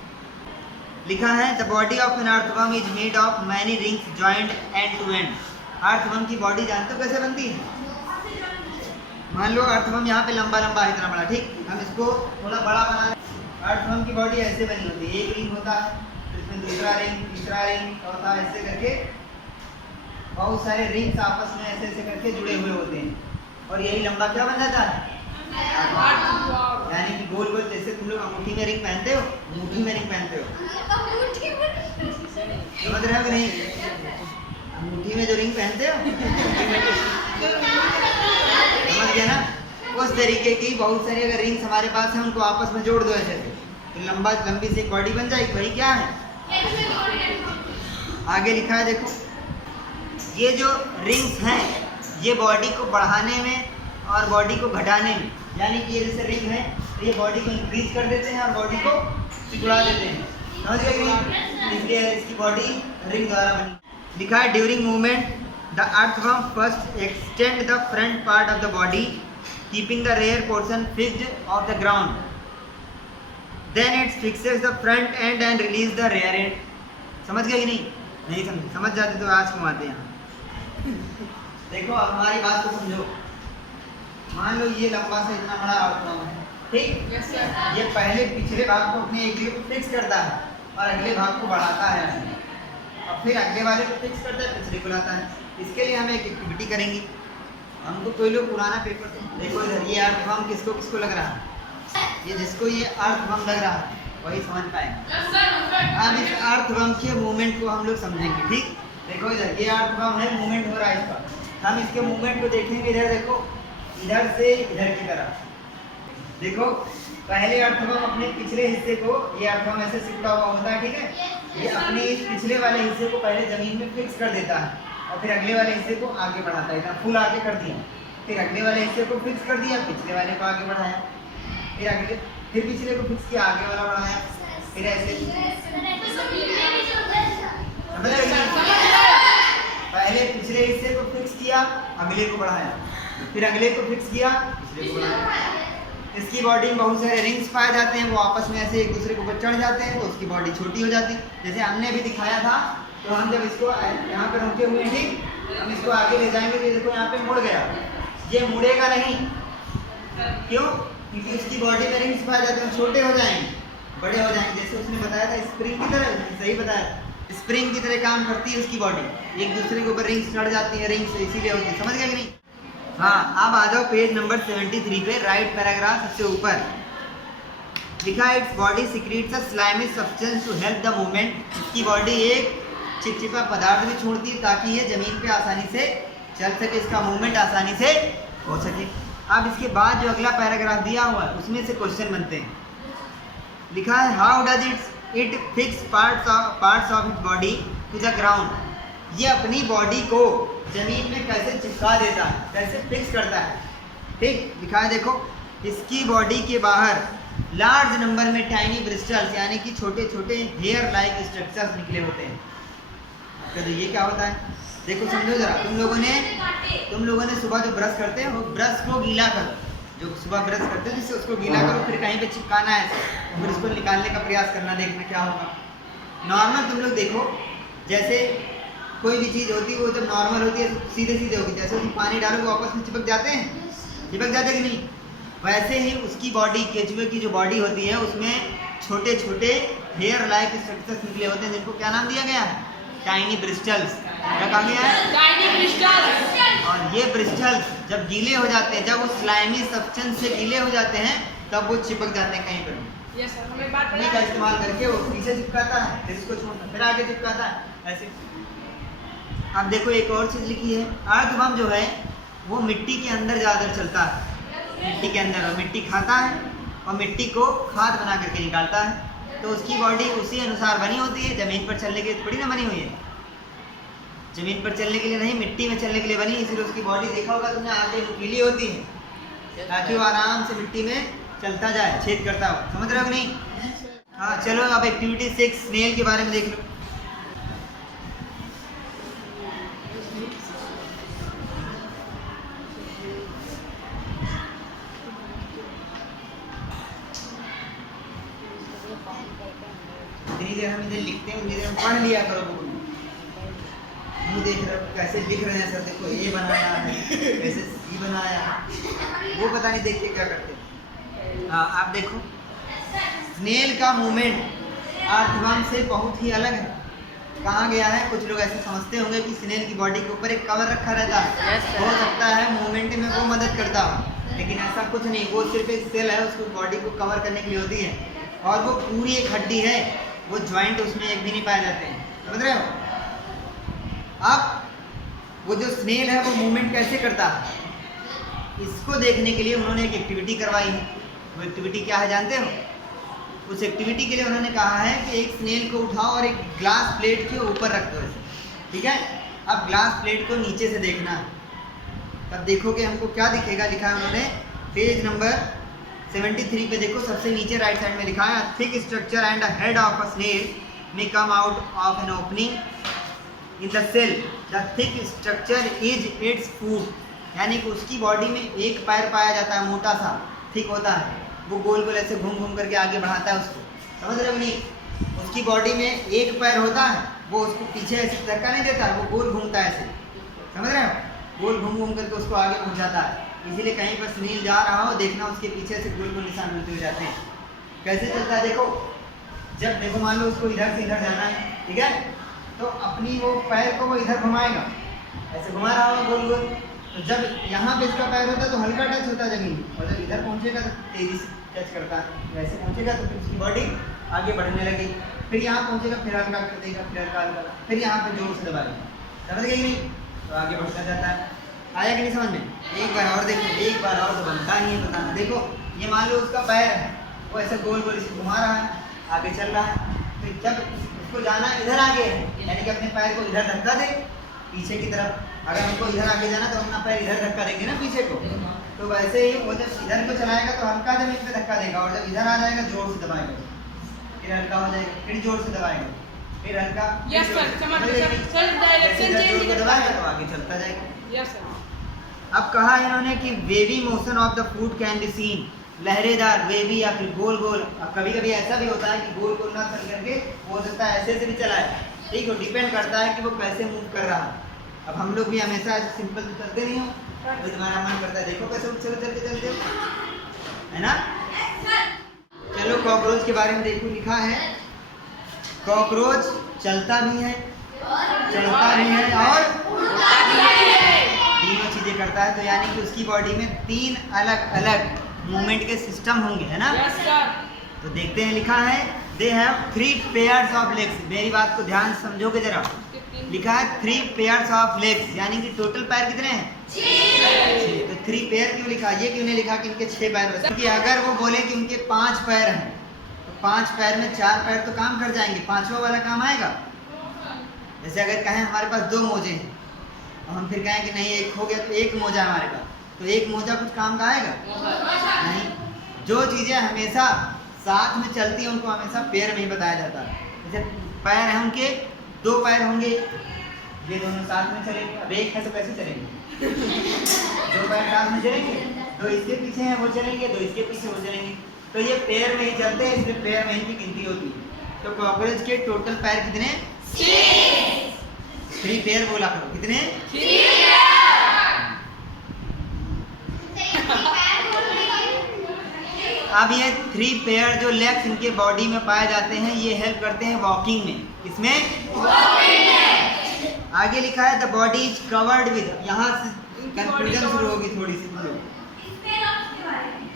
लिखा है the body of an earthworm is made of many rings joint end to end. Earthworm की बॉडी जानते हो कैसे बनती है? मान लो अर्थवर्म यहाँ पे लंबा लंबा है, इतना बड़ा, ठीक? हम इसको थोड़ा बड़ा बना लें। अर्थवर्म की बॉडी ऐसे बनी होती है, एक रिंग होता है, इसमें दूसरा रिंग, तीसरा रिंग, चौथा, ऐसे करके बहुत सारे रिंग्स आपस में ऐसे ऐसे करके जुड़े हुए होते हैं, और यही लंबा क्या बन जाता है? यानी कि गोल गोल, जैसे तुम लोग अंगूठी में रिंग पहनते हो, अंगूठी में रिंग पहनते हो, समझ रहे हो कि नहीं? अंगूठी में जो रिंग पहनते हो, समझ गया ना? उस तरीके की बहुत सारी अगर रिंग्स हमारे पास है, उनको आपस में जोड़ दो ऐसे, तो लंबी सी एक बॉडी बन जाएगी। वही क्या है? आगे लिखा है देखो, ये जो रिंग्स हैं ये बॉडी को बढ़ाने में और बॉडी को घटाने में, यानी कि ये जैसे रिंग है तो ये बॉडी को इंक्रीज कर देते हैं और बॉडी को सिकुड़ा देते हैं, समझ गए कि नहीं? इसलिए इसकी बॉडी रिंग द्वारा बनी। लिखा है during movement the earthworm first extend the front part of the body keeping the rear portion fixed of the ground, then it fixes the front end and release the rear end. समझ गए कि नहीं? नहीं समझ जाते तो आज क्यों आते हैं? देखो अब हमारी बात को समझो। मान लो ये लंबा सा इतना बड़ा अर्थवर्म है, ठीक? Yes, sir. ये पहले पिछले भाग को अपने एक जगह फिक्स करता है और अगले भाग को बढ़ाता है, और फिर अगले वाले को फिक्स करता है, पिछले को लाता है। इसके लिए हम एक एक्टिविटी करेंगे। हमको कोई लोग पुराना पेपर देखो इधर, ये अर्थवर्म किसको किसको लग रहा है, ये जिसको ये अर्थवर्म लग रहा है वही समझ पाएंगे। अब इस अर्थवर्म के मूवमेंट को हम लोग समझेंगे, ठीक। देखो इधर ये अर्थवर्म है, मूवमेंट हो रहा है इसका, हम इसके मूवमेंट को देखेंगे। इधर देखो, इधर से इधर की तरफ देखो, पहले अर्थवर्म अपने पिछले हिस्से को, ये अर्थवर्म ऐसे सिकुड़ा हुआ होता है, ठीक है, ये अपने इस पिछले वाले हिस्से को पहले जमीन में फिक्स कर देता है और फिर अगले वाले हिस्से को आगे बढ़ाता है। इतना फुल आगे कर दिया, फिर अगले वाले हिस्से को फिक्स कर दिया, पिछले वाले को आगे बढ़ाया, फिर अगले, फिर पिछले को फिक्स किया, आगे वाला बढ़ाया, फिर ऐसे। पहले पिछले हिस्से को फिक्स किया, अगले को बढ़ाया, फिर अगले को फिक्स किया, पिछले को बढ़ाया। इसकी बॉडी में बहुत सारे रिंग्स पाए जाते हैं, वो आपस में ऐसे एक दूसरे के ऊपर चढ़ जाते हैं तो उसकी बॉडी छोटी हो जाती है। जैसे हमने भी दिखाया था, तो हम जब इसको यहाँ पे रुके हुए हैं, ठीक, हम इसको आगे ले जाएंगे तो देखो यहाँ पे मुड़ गया, ये मुड़ेगा नहीं, क्यों? क्योंकि उसकी बॉडी में रिंग्स पाए जाते हैं, छोटे हो जाएंगे, बड़े हो जाएंगे। जैसे उसने बताया था स्प्रिंग की तरह, सही बताया, स्प्रिंग की तरह काम करती है उसकी बॉडी, एक दूसरे के ऊपर रिंग्स चढ़ जाती है, रिंग्स इसीलिए होती है, समझ गए कि नहीं? हाँ, अब आ जाओ पेज नंबर 73 पे, राइट पैराग्राफ सबसे ऊपर लिखा है, its body secretes a slimy substance to help the movement. इसकी बॉडी एक चिपचिपा पदार्थ भी छोड़ती है ताकि ये जमीन पे आसानी से चल सके, इसका मूवमेंट आसानी से हो सके। अब इसके बाद जो अगला पैराग्राफ दिया हुआ है उसमें से क्वेश्चन बनते हैं। लिखा है, how does it fix parts of its body to the ground. ये अपनी बॉडी को जमीन में कैसे चिपका देता है, कैसे फिक्स करता है, ठीक। लिखा है देखो, इसकी बॉडी के बाहर लार्ज नंबर में टाइनी ब्रिस्टल्स यानी कि छोटे छोटे हेयर लाइक स्ट्रक्चर्स निकले होते हैं। तो ये क्या होता है, देखो समझो जरा, तुम लोगों ने सुबह जो ब्रश करते हैं वो ब्रश को गीला करो, जो सुबह ब्रश करते हैं जिससे उसको गीला करो, फिर कहीं पे चिपकाना है, फिर उसको निकालने का प्रयास करना, देखना क्या होगा। नॉर्मल तुम लोग देखो, जैसे कोई भी चीज़ होती है वो जब नॉर्मल होती है सीधे सीधे होगी, जैसे उसमें पानी डालोगे आपस में चिपक जाते हैं, चिपक जाते कि नहीं? वैसे ही उसकी बॉडी, केचुए की जो बॉडी होती है उसमें छोटे छोटे हेयर लाइक स्ट्रक्चर्स निकले होते हैं, जिनको क्या नाम दिया गया है, टाइनी ब्रिस्टल्स। क्या कहा गया है? Tiny bristles. और ये ब्रिस्टल्स जब गीले हो जाते हैं, जब वो स्लाइमी सब्सटेंस से गीले हो जाते हैं, तब वो चिपक जाते हैं कहीं पर। यस सर, हमें बात का इस्तेमाल करके वो पीछे चिपकाता है, फिर इसको छोड़ता, फिर आगे चिपकाता है, ऐसे। अब देखो एक और चीज़ लिखी है, अर्थवर्म जो है वो मिट्टी के अंदर ज़्यादा चलता है, मिट्टी के अंदर, और मिट्टी खाता है और मिट्टी को खाद बना करके निकालता है। तो उसकी बॉडी उसी अनुसार बनी होती है, ज़मीन पर चलने के लिए थोड़ी ना बनी हुई है, ज़मीन पर चलने के लिए नहीं, मिट्टी में चलने के लिए बनी, इसीलिए उसकी बॉडी देखा होगा तुमने, आगे नुकीली होती है ताकि वो आराम से मिट्टी में चलता जाए, छेद करता हो। समझ रहे हो कि नहीं? हाँ चलो, अब एक्टिविटी 6 स्नेल के बारे में देख लो। जितनी देर हम इधर लिखते हैं उतनी देर हम पढ़ लिया करो बुक में। मुँह देख रहे हो कैसे लिख रहे हैं सर, देखो ये बनाया है, कैसे सी बनाया, वो पता नहीं देख के क्या करते हैं। हाँ आप देखो, स्नेल का मूवमेंट अर्थवर्म से बहुत ही अलग है। कहाँ गया है, कुछ लोग ऐसे समझते होंगे कि स्नेल की बॉडी के ऊपर एक कवर रखा रहता है, हो सकता है मूवमेंट में वो मदद करता हो, लेकिन ऐसा कुछ नहीं, वो सिर्फ एक सेल है, उसको बॉडी को कवर करने के लिए होती है, और वो पूरी एक हड्डी है, वो ज्वाइंट उसमें एक भी नहीं पाए जाते हैं। समझ रहे हो? अब वो जो स्नेल है वो मूवमेंट कैसे करता है, इसको देखने के लिए उन्होंने एक एक्टिविटी करवाई है। वो एक्टिविटी क्या है जानते हो? उस एक्टिविटी के लिए उन्होंने कहा है कि एक स्नेल को उठाओ और एक ग्लास प्लेट के ऊपर रख दो ऐसे, ठीक है। अब ग्लास प्लेट को नीचे से देखना है, तब देखोगे हमको क्या दिखेगा। लिखा है उन्होंने पेज नंबर 73 पे, देखो सबसे नीचे राइट साइड में लिखा है, thick structure and the head of a snail may come out of an opening in the cell. The thick structure is its food. यानी कि उसकी बॉडी में एक पैर पाया जाता है, मोटा सा थिक होता है, वो गोल गोल ऐसे घूम घूम करके आगे बढ़ाता है उसको। समझ रहे हो नहीं? उसकी बॉडी में एक पैर होता है, वो उसको पीछे ऐसे धक्का नहीं देता, वो गोल घूमता है ऐसे। समझ रहे हो? गोल घूम घूम करके उसको आगे पहुँचाता है। इसीलिए कहीं पर स्नेल जा रहा हो, देखना उसके पीछे से गोल गोल निशान मिलते हुए जाते हैं। कैसे चलता है देखो, जब देखो मान लो उसको इधर से इधर जाना है, ठीक है, तो अपनी वो पैर को वो इधर घुमाएगा, ऐसे घुमा रहा होगा गोल गोल, तो जब यहाँ पे इसका पैर होता है तो हल्का टच होता है जमीन, और जब इधर पहुँचेगा तो तेजी से टच करता है, वैसे पहुँचेगा तो फिर उसकी बॉडी आगे बढ़ने लगेगी, फिर यहाँ पहुँचेगा फिर हल्का कर देगा, फिर हल्का हल्का, फिर यहाँ पे जोर से दबाएगा, समझ गए कि नहीं? तो आगे बढ़ता जाता है। आया कि नहीं समझ में? एक बार और देखो, एक बार और तो बनता ही है बताना। देखो ये मान लो उसका पैर है, वो ऐसे गोल गोल इसको घुमा रहा है, आगे चल रहा है, तो जब उसको जाना इधर आगे है, यानी कि अपने पैर को इधर धक्का दे पीछे की तरफ, अगर हमको इधर आगे जाना तो अपना पैर इधर धक्का देंगे ना पीछे को, तो वैसे ही वो जब इधर को चलाएगा तो हल्का जमीन पे धक्का देगा, और जब इधर आ जाएगा जोर से दबाएगा, फिर हल्का हो जाएगा, फिर जोर से दबाएगा, फिर हल्का, यस सर, समझ गए सर, डायरेक्शन चेंज दबाएगा तो आगे चलता जाएगा। Yes sir. अब कहा इन्होंने कि wavy motion of the foot can be seen, लहरेदार, वेवी या फिर गोल गोल। अब कभी कभी ऐसा भी होता है कि गोल गोल ना चल करके हो सकता है ऐसे से भी चलाए, ठीक है, डिपेंड करता है कि वो कैसे मूव कर रहा है। अब हम लोग भी हमेशा ऐसे सिंपल तो चलते नहीं हो, तो तुम्हारा मन करता है देखो कैसे चलते चलते, है ना? चलो कॉकरोच के बारे में देखो, लिखा है कॉकरोच चलता भी है, चढ़ता भी है और तीनों चीजें करता है, तो यानी कि उसकी बॉडी में 3 अलग अलग मूवमेंट के सिस्टम होंगे, है ना? Yes sir. तो देखते हैं, लिखा है they have 3 pairs of legs. मेरी बात को ध्यान से समझोगे जरा, लिखा है 3 पेयर्स ऑफ लेग्स, यानी कि टोटल पैर कितने हैं? 6। तो 3 पेयर क्यों लिखा? ये क्यों नहीं लिखा कि इनके 6 पैर? क्योंकि अगर वो बोले कि उनके 5 पैर हैं तो 5 पैर में 4 पैर तो काम कर जाएंगे, 5वां वाला काम आएगा। जैसे अगर कहें हमारे पास 2 मोजे हैं और हम फिर कहें कि नहीं एक हो गया तो 1 मोजा हमारे पास, तो 1 मोजा कुछ काम का आएगा? नहीं। जो चीज़ें हमेशा साथ में चलती हैं उनको हमेशा पैर में ही बताया जाता है। जैसे पैर हैं उनके 2 पैर होंगे, ये दोनों साथ में चलेंगे, अब 1 है तो कैसे चलेंगे? 2 पैर साथ में चलेंगे, 2 इसके पीछे हैं वो चलेंगे, 2 इसके पीछे वो चलेंगे, तो ये पैर में ही चलते हैं, इसलिए पैर में इनकी गिनती होती है। तो कॉकरोच के टोटल पैर कितने? 3 पेयर बोला करो, कितने? 3। अब ये 3 पेयर जो लेग्स इनके बॉडी में पाए जाते हैं ये हेल्प करते हैं वॉकिंग में। किसमें? वॉकिंग में। आगे लिखा है the body is covered with, यहाँ से कंफ्यूजन शुरू होगी थोड़ी सी।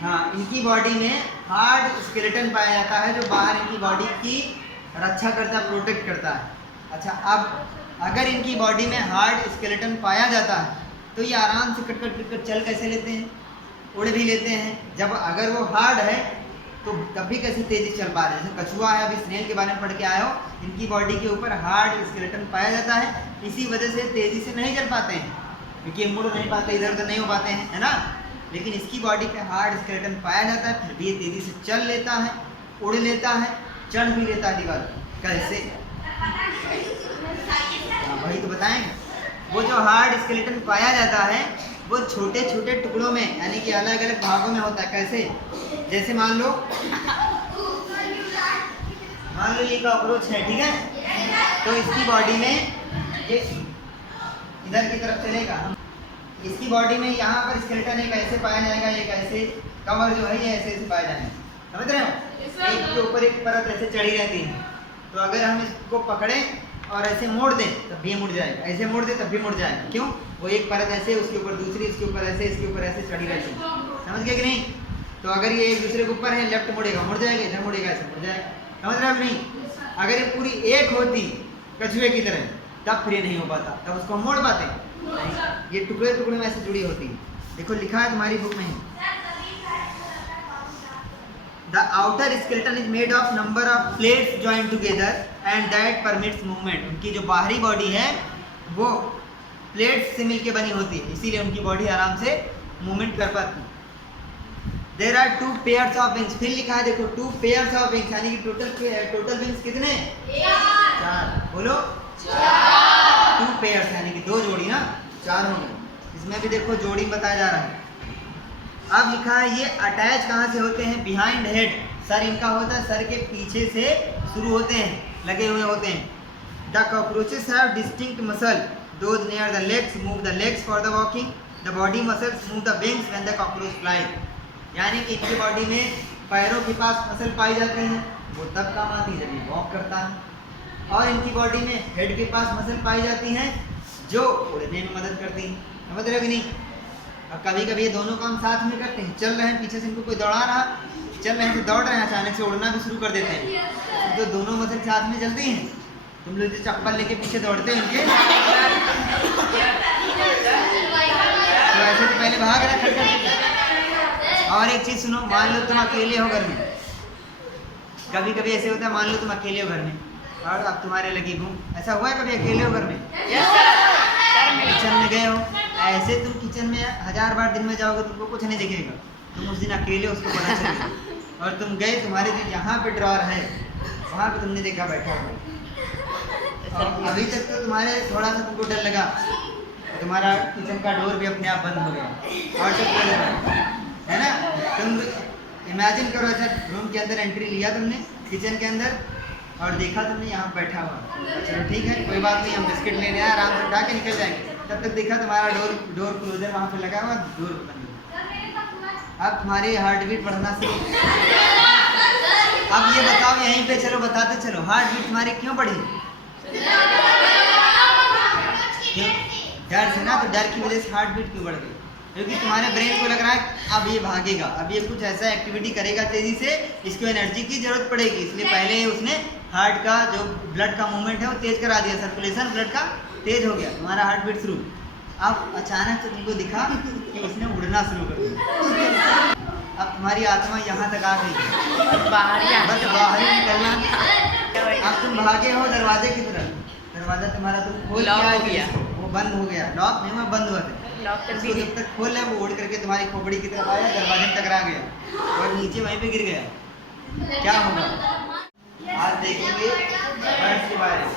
हाँ, इनकी बॉडी में हार्ड स्केलेटन पाया जाता है जो बाहर इनकी बॉडी की रक्षा करता है, प्रोटेक्ट करता है। अच्छा, अब अगर इनकी बॉडी में हार्ड स्केलेटन पाया जाता है तो ये आराम से कट चल कैसे लेते हैं? उड़ भी लेते हैं। जब अगर वो हार्ड है तो तब भी कैसे तेजी चल पा रहे हैं? जैसे कछुआ है, अभी स्नेल के बारे में पढ़ के आए हो, इनकी बॉडी के ऊपर हार्ड स्केलेटन पाया जाता है, इसी वजह से तेजी से नहीं चल पाते हैं, क्योंकि ये मुड़ नहीं पाते, इधर उधर नहीं हो पाते हैं, है ना? लेकिन इसकी बॉडी पे हार्ड स्केलेटन पाया जाता है, फिर भी ये तेजी से चल लेता है, उड़ लेता है, चढ़ भी लेता है दीवार। कैसे? वही तो बताएंगे। वो जो हार्ड स्केलेटन पाया जाता है वो छोटे छोटे टुकड़ों में, यानी कि अलग अलग भागों में होता है। कैसे? जैसे मान लो ये कॉकरोच है, ठीक है, तो इसकी बॉडी में ये इधर की तरफ चलेगा, इसकी बॉडी में यहाँ पर स्केलेटन एक ऐसे पाया जाएगा, एक ऐसे कवर जो है ये ऐसे ऐसे पाया जाएगा, समझ रहे हो? एक के ऊपर एक परत ऐसे चढ़ी रहती है, तो अगर हम इसको पकड़ें और ऐसे मोड़ दें तब भी मुड़ जाएगा, ऐसे मोड़ दें तब भी मुड़ जाएगा। क्यों? वो एक परत ऐसे, उसके ऊपर दूसरी, इसके ऊपर ऐसे, इसके ऊपर ऐसे चढ़ी रहती है, समझ गए कि नहीं? तो अगर ये एक दूसरे के ऊपर है, लेफ्ट मुड़ेगा मुड़ जाएगा, इधर मुड़ेगा ऐसे मुड़ जाएगा, समझ रहे हो नहीं? अगर ये पूरी एक होती कछुए की तरह तब फिर ये नहीं हो पाता, तब उसको मोड़ पाते, ये टुकड़े टुकड़े में ऐसे जुड़ी होती है। देखो लिखा है तुम्हारी बुक में, The outer skeleton is made of number of plates joined together and that permits movement. उनकी जो बाहरी बॉडी है वो प्लेट्स से मिलके बनी होती है, इसीलिए उनकी बॉडी आराम से मूवमेंट कर पाती है। There are 2 pairs of wings. फिर लिखा है देखो 2 pairs of wings, यानी कि टोटल विंग्स कितने? 4। बोलो 4। 2 pairs यानी कि 2 जोड़ी ना, 4 हो गए। इसमें भी देखो जोड़ी बताया जा रहा है। अब लिखा है ये अटैच कहाँ से होते हैं? बिहाइंड हेड, सर इनका होता है, सर के पीछे से शुरू होते हैं, लगे हुए होते हैं। The cockroaches have distinct muscle, those near the legs move the legs for the walking, the body muscles move the wings when the cockroach fly. यानी कि इनकी बॉडी में पैरों के पास मसल पाई जाती हैं, वो तब काम आती है जब ये वॉक करता है, और इनकी बॉडी में हेड के पास मसल पाई जाती हैं जो उड़ने में मदद करती हैं। समझ रहे हो कि नहीं? अब कभी कभी ये दोनों काम साथ में करते हैं, चल रहे हैं पीछे से इनको कोई दौड़ा रहा, चल रहे हैं तो दौड़ रहे हैं, अचानक से उड़ना भी शुरू कर देते हैं, तो दोनों मसल साथ में चलती हैं। तुम लोग जो चप्पल लेके पीछे दौड़ते हैं उनके, तो ऐसे तो पहले भाग रहा खटखट। और एक चीज सुनो, मान लो तुम अकेले हो घर में, कभी कभी ऐसे होता है, मान लो तुम अकेले हो घर में और अब तुम्हारे लगी भूख, ऐसा हुआ है कभी अकेले हो घर में? किचन में गए हो, ऐसे तुम किचन में 1000 बार दिन में जाओगे तुमको कुछ नहीं दिखेगा, तुम उस दिन अकेले उसको पता चलेगा। और तुम गए, तुम्हारे जो यहाँ पे ड्रॉर है वहाँ पे तुमने देखा बैठा हुआ, और अभी तक तो तुम्हारे थोड़ा सा तुमको डर लगा, तुम्हारा किचन का डोर भी अपने आप बंद हो गया और सब है ना। तुम इमेजिन करो ऐसा रूम के अंदर एंट्री लिया तुमने किचन के अंदर और देखा तुमने यहाँ बैठा हुआ, चलो ठीक है कोई बात नहीं, हम बिस्किट लेने आए, आराम से उठा के निकल जाएंगे, तब तक देखा तुम्हारा डोर क्लोजर वहाँ पे लगा हुआ, डोर बंद। अब तुम्हारी हार्ट बीट बढ़ना शुरू। अब ये बताओ यहीं पे, चलो बताते चलो, हार्ट बीट तुम्हारी क्यों बढ़ी? डर से ना, तो डर की वजह से हार्ट बीट क्यों बढ़ गई? क्योंकि तुम्हारे ब्रेन को लग रहा है अब ये भागेगा, अब ये कुछ ऐसा एक्टिविटी करेगा तेजी से, इसको एनर्जी की जरूरत पड़ेगी, इसलिए पहले उसने हार्ट का जो ब्लड का मूवमेंट है वो तेज करा दिया, सर्कुलेशन ब्लड का तेज हो गया, तुम्हारा हार्ट बीट शुरू। अब अचानक से तुमको दिखा कि उसने उड़ना शुरू कर दिया, अब तुम्हारी आत्मा यहाँ तक आ गई, बस बाहर ही निकलना। अब तुम भागे हो दरवाजे की तरफ, दरवाजा तुम्हारा तुम खोल गया, वो बंद हो गया, लॉक नहीं हुआ, बंद हुआ था, उसको जब तक खोल है वो उड़ करके तुम्हारी खोपड़ी की तरफ आया, दरवाजे में टकरा गया और नीचे वहीं पे गिर गया, क्या होगा? आज देखेंगे बर्ड्स के बारे में।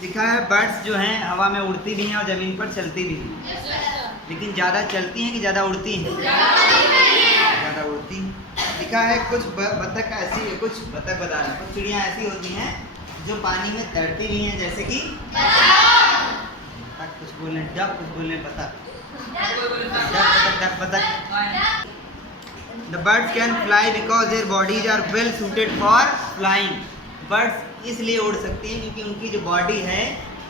दिखा है बर्ड्स जो हैं हवा में उड़ती भी हैं और ज़मीन पर चलती भी हैं, लेकिन ज़्यादा चलती हैं कि ज़्यादा उड़ती हैं? ज़्यादा उड़ती हैं। दिखा है कुछ बतख ऐसी, कुछ बतख बता रहे हैं, कुछ चिड़ियाँ ऐसी होती हैं जो पानी में तैरती भी हैं, जैसे कि बतख, कुछ बोल रहे हैं डक, कुछ बोल रहे हैं बतख, डक बतख। The birds can fly because their bodies are well suited for flying. Birds इसलिए उड़ सकती हैं क्योंकि उनकी जो बॉडी है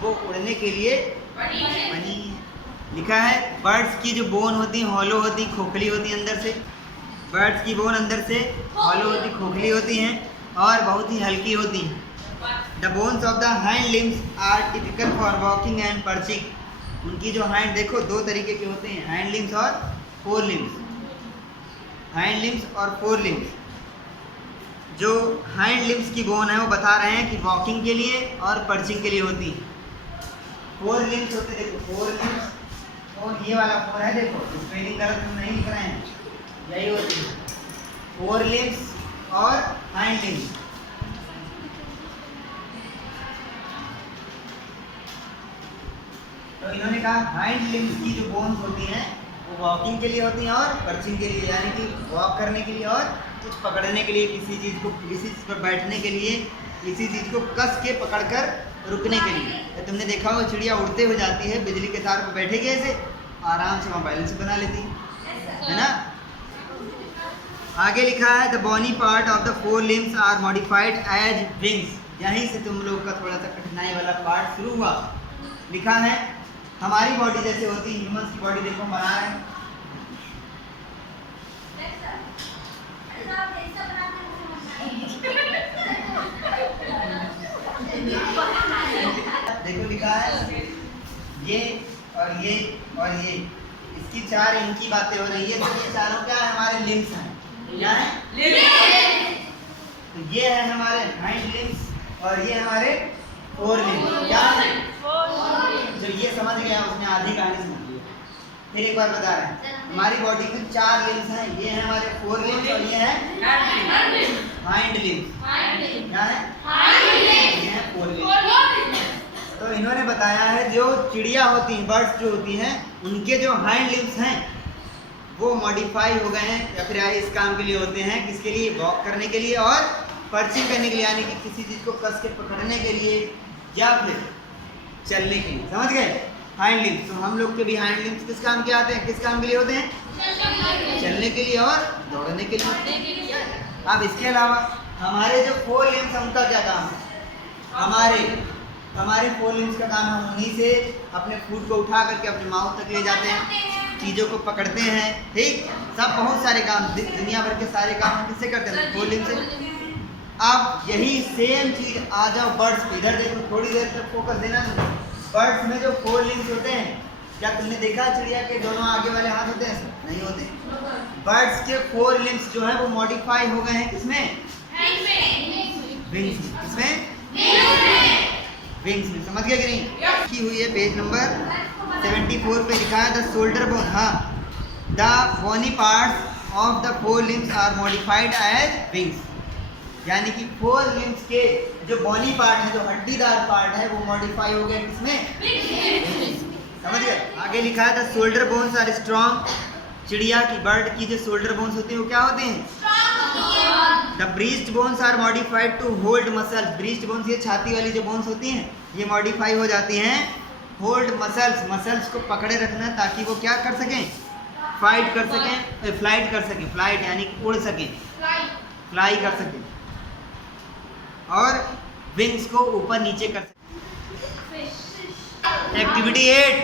वो उड़ने के लिए बनी है। लिखा है बर्ड्स की जो बोन होती है हॉलो होती, खोखली होती है अंदर से, बर्ड्स की बोन अंदर से हॉलो होती, खोखली होती हैं और बहुत ही हल्की होती हैं। The bones of the hind limbs are typical for walking and perching. उनकी जो हाइंड देखो दो तरीके के होते हैं, हाइंड लिम्स और फोर लिम्स, हाइंड लिम्स और फोर लिम्स। जो हाइंड लिम्स की बोन है वो बता रहे हैं कि वॉकिंग के लिए और पर्चिंग के लिए होती है। फोर लिम्स होते हैं, देखो फोर लिम्स, और ये वाला फोर है, देखो स्पेलिंग गलत हम नहीं लिख रहे हैं, यही होती है फोर लिम्स और हाइंड लिम्स। तो इन्होंने कहा हाइंड लिम्स की जो बोन्स होती हैं वो वॉकिंग के लिए होती हैं और पर्चिंग के लिए, यानी कि वॉक करने के लिए और कुछ पकड़ने के लिए, किसी चीज़ को, किसी चीज़ पर बैठने के लिए, किसी चीज़ को कस के पकड़कर रुकने के लिए। तो तुमने देखा होगा चिड़िया उड़ते हुए जाती है, बिजली के तार पर बैठेगी ऐसे आराम से वहाँ बैलेंस बना लेती है ना। आगे लिखा है the bony part of the fore limbs are modified as wings. यहीं से तुम लोग का थोड़ा सा कठिनाई वाला पार्ट शुरू हुआ। लिखा है हमारी बॉडी जैसे होती है, ह्यूमंस की बॉडी देखो बना रहे हैं, देखो लिखा है ये और ये और ये, इसकी चार इनकी बातें हो रही है, तो ये चारों क्या है हमारे लिम्स हैं, क्या है? तो ये है हमारे हाइंड लिम्स और ये हमारे फोर लिम्स, क्या है? जो ये समझ गया उसने आधी कहानी समझ ली। फिर एक बार बता रहे हैं हमारी बॉडी में चार लिम्स हैं, ये है हमारे फोर लिम्स और ये है हाइंड लिम्स, क्या है? ये है फोर लिम्स। तो इन्होंने बताया है जो चिड़िया होती हैं, बर्ड्स जो होती हैं, उनके जो हाइंड लिम्स हैं वो मॉडिफाई हो गए हैं या फिर इस काम के लिए होते हैं, किसके लिए? वॉक करने के लिए और पर्चिंग करने के लिए, यानी कि किसी चीज़ को कस के पकड़ने के लिए या फिर चलने के लिए। समझ गए? Hind limbs. तो हम लोग के भी हाइंड लिम्स किस काम के आते हैं, किस काम के लिए होते हैं? चलने के लिए और दौड़ने के लिए। अब इसके अलावा हमारे जो फोर लिम्स हैं उनका क्या काम है? हमारे 4 लिम्स का काम, हम उन्हीं से अपने फूड को उठा करके अपने माउथ तक ले जाते हैं, चीज़ों को पकड़ते हैं, ठीक। सब बहुत सारे काम, दुनिया भर के सारे काम हम किससे करते हैं? 4 लिम्स से। अब यही सेम चीज़ आ जाओ बर्ड्स पे, इधर देखो, थोड़ी देर तक फोकस देना। बर्ड्स में जो 4 लिम्स होते हैं, क्या तुमने देखा चिड़िया के दोनों आगे वाले हाथ होते हैं? नहीं होते। बर्ड्स के 4 लिम्स जो है वो मॉडिफाई हो गए हैं किसमें? विंग्स। किसमें? विंग्स में। समझ गया कि नहीं? लिखी हुई है पेज नंबर 74 पे लिखा है द शोल्डर बोन। हाँ, the bony parts of the 4 limbs are modified as wings. यानी कि 4 लिम्स के जो बॉनी पार्ट है, जो हड्डीदार पार्ट है, वो मॉडिफाई हो गया किसमें? समझ गए? आगे लिखा है the shoulder bones are strong. चिड़िया की, बर्ड की जो शोल्डर बोन्स होती हैं वो क्या होते हैं? The breast bones are modified to hold muscles. Breast bones, ये छाती वाली जो बोन्स होती हैं, ये मॉडिफाई हो जाती हैं होल्ड मसल्स, मसल्स को पकड़े रखना, ताकि वो क्या कर सकें? फाइट कर सकें, फ्लाइट कर सकें। फ्लाइट यानी उड़ सकें, फ्लाई कर सकें, और विंग्स को ऊपर नीचे कर सकते। एक्टिविटी 8,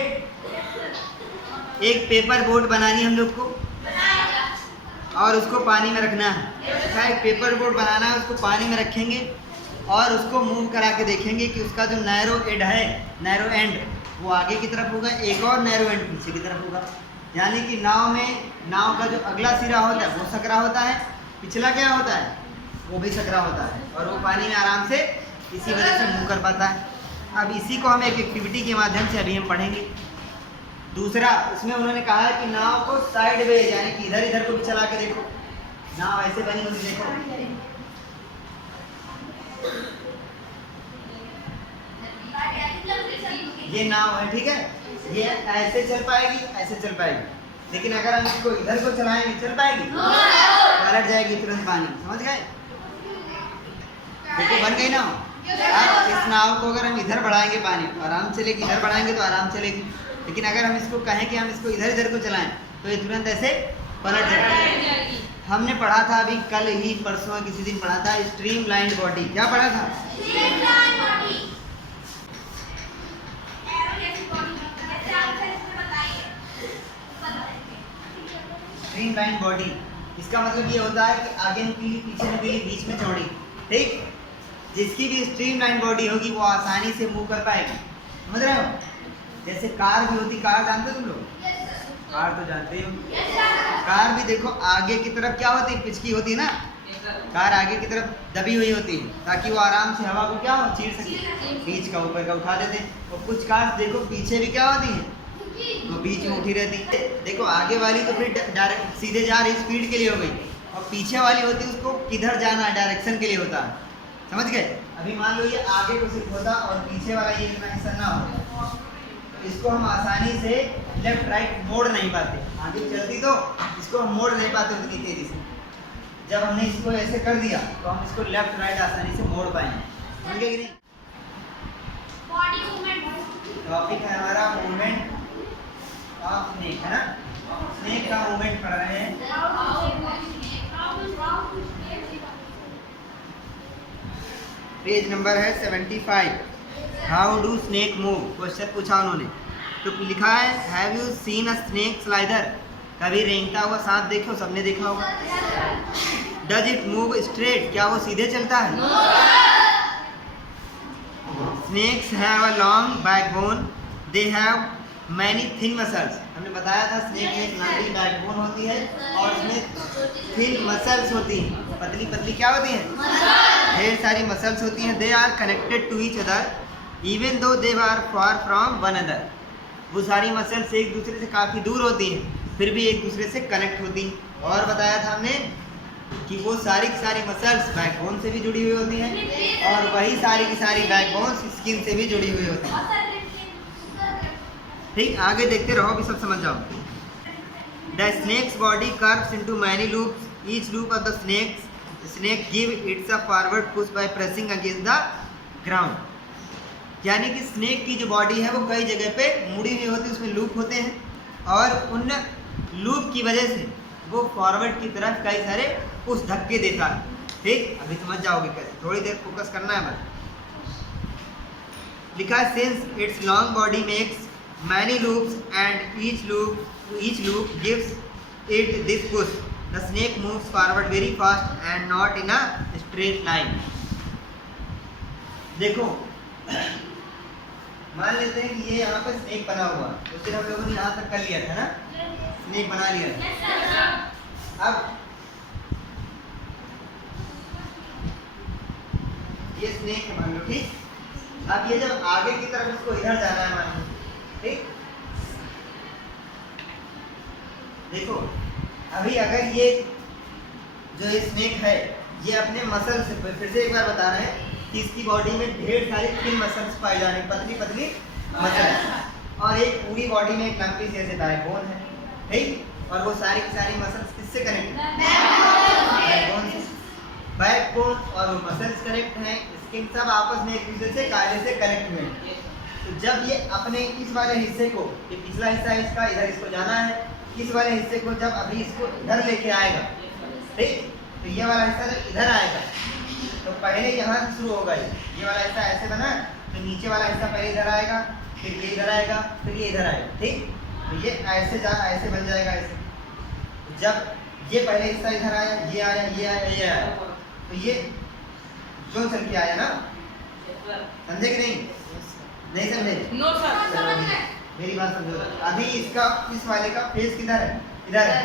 एक पेपर बोट बनानी हम लोग को, और उसको पानी में रखना है। एक पेपर बोट बनाना है, उसको पानी में रखेंगे और उसको मूव करा के देखेंगे कि उसका जो नैरो एंड है, नैरो एंड वो आगे की तरफ होगा, एक और नैरो एंड पीछे की तरफ होगा। यानी कि नाव में, नाव का जो अगला सिरा होता है वो सकरा होता है, पिछला क्या होता है? वो भी सकरा होता है, और वो पानी में आराम से इसी वजह से मूव कर पाता है। अब इसी को हम एक एक्टिविटी के माध्यम से अभी हम पढ़ेंगे। दूसरा, इसमें उन्होंने कहा है कि नाव को साइड वेज, यानी कि इधर इधर को भी चला के देखो। नाव ऐसे बनी होती, देखो, ये नाव है, ठीक है, ये ऐसे चल पाएगी, ऐसे चल पाएगी। लेकिन अगर हम इसको इधर को चलाएंगे, चल पाएगी? पलट जाएगी तुरंत पानी। समझ गए? देखो बन गई नाव। अब इस नाव को अगर हम इधर बढ़ाएंगे, पानी आराम चलेगी, इधर बढ़ाएंगे तो आराम चलेगी। लेकिन अगर हम इसको कहें कि हम इसको इधर इधर को चलाएं, तो ये तुरंत ऐसे पलट जाएगी। हमने पढ़ा था अभी कल ही, परसों किसी दिन पढ़ा था, स्ट्रीम लाइन बॉडी। क्या पढ़ा था? स्ट्रीम लाइन बॉडी, इसका मतलब ये होता है कि आगे नुकीली, पीछे नुकीली, बीच में चौड़ी, ठीक। जिसकी भी स्ट्रीम लाइन बॉडी होगी वो आसानी से मूव कर पाएगी। समझ रहे हो? जैसे कार भी होती, कार जानते हो तुम लोग? कार तो जानते हो। कार भी देखो आगे की तरफ क्या होती है? पिचकी होती है ना। कार आगे की तरफ दबी हुई होती है, ताकि वो आराम से हवा को क्या हो, चीर सके। बीच का ऊपर का उठा देते हैं। और कुछ कार देखो पीछे भी क्या होती है, वो बीच में उठी रहती है। देखो आगे वाली तो फिर डायरेक्ट सीधे जा रही, स्पीड के लिए हो गई, और पीछे वाली होती है उसको किधर जाना है, डायरेक्शन के लिए होता है। समझ गए? अभी मान लो ये आगे को सिर्फ होता और पीछे वाला ये इतना हिस्सा ना हो, तो इसको हम आसानी से लेफ्ट राइट मोड़ नहीं पाते। आगे चलती तो इसको हम मोड़ नहीं पाते उतनी तेजी से। जब हमने इसको ऐसे कर दिया तो हम इसको लेफ्ट राइट आसानी से मोड़ पाएंगे। समझ गए कि नहीं? बॉडी मूवमेंट टॉपिक है हमारा मूवमेंट ऑफ स्नेक, है ना। स्नेक का मूवमेंट पढ़ रहे हैं। पेज नंबर है 75। How do snake move? Question पूछा उन्होंने, तो लिखा है have you seen a snake slider? कभी रेंगता हुआ सांप देखो, सबने देखा होगा। Does it move straight? क्या वो सीधे चलता है? Snakes have a long backbone, they have many thin muscles. हमने बताया था स्नेक में एक लंबी बैकबोन होती है और उसमें थिन मसल्स होती हैं, पतली पतली क्या होती हैं, ढेर सारी मसल्स होती हैं। They are connected to each other even though they are far from one other. वो सारी मसल्स एक दूसरे से काफ़ी दूर होती हैं, फिर भी एक दूसरे से कनेक्ट होती हैं। और बताया था हमने कि वो सारी की सारी मसल्स बैकबोन से भी जुड़ी हुई होती हैं, और वही सारी की सारी बैकबोन स्किन से भी जुड़ी हुई होती हैं। ठीक, आगे देखते रहो, भी सब समझ जाओ। The snake's body curves into many loops, each loop of the snake give its a forward push by pressing against the ground. यानी कि स्नेक की जो बॉडी है वो कई जगह पे मुड़ी हुई होती है, उसमें लूप होते हैं, और उन लूप की वजह से वो फॉरवर्ड की तरफ कई सारे पुश धक्के देता है। ठीक, अभी समझ जाओगे कैसे, थोड़ी देर फोकस करना है बस। लिखा है since it's long body makes many loops and each loop gives it this push the snake moves forward very fast and not in a straight line. देखो मान लेते हैं कि ये यहाँ पर स्नेक बना हुआ, तो फिर हम लोगों ने यहाँ तक कर लिया था ना, स्नेक बना लिया था। अब ये स्नेक है मान लो, ठीक। अब ये जब आगे की तरफ इसको इधर जाना है मान लो, ठीक। देखो अभी अगर ये जो ये स्नेक है ये अपने मसल से, फिर से एक बार बता रहे हैं कि इसकी बॉडी में ढेर सारी थिन मसल्स पाई जा रही, पतली पतली मसल, और एक पूरी बॉडी में एक लंबी सी ऐसे बैकबोन है, ठीक। और वो सारी की सारी मसल्स किससे कनेक्ट है? बैकबोन से। बैकबोन और वो मसल्स कनेक्ट हैं, स्किन सब आपस में एक दूसरे से कायदे से कनेक्ट हुए हैं। तो जब ये अपने इस वाले हिस्से को, ये पिछला हिस्सा है इसका, इधर इसको जाना है, इस वाले हिस्से को जब अभी इसको इधर लेके आएगा, ठीक। तो ये वाला हिस्सा जब इधर आएगा तो पहले यहाँ से शुरू होगा, ये वाला हिस्सा ऐसे बना, तो नीचे वाला हिस्सा पहले इधर आएगा, फिर ये इधर आएगा, फिर ये इधर आएगा, ठीक। तो ये ऐसे बन जाएगा ऐसे। जब ये पहले हिस्सा इधर आया, ये आया, ये आया, ये आया, तो ये जो चल के आया ना, समझे कि नहीं? नहीं समझे? No sir. मेरी बात समझो। अभी इसका इस वाले का फेस किधर है? इधर है,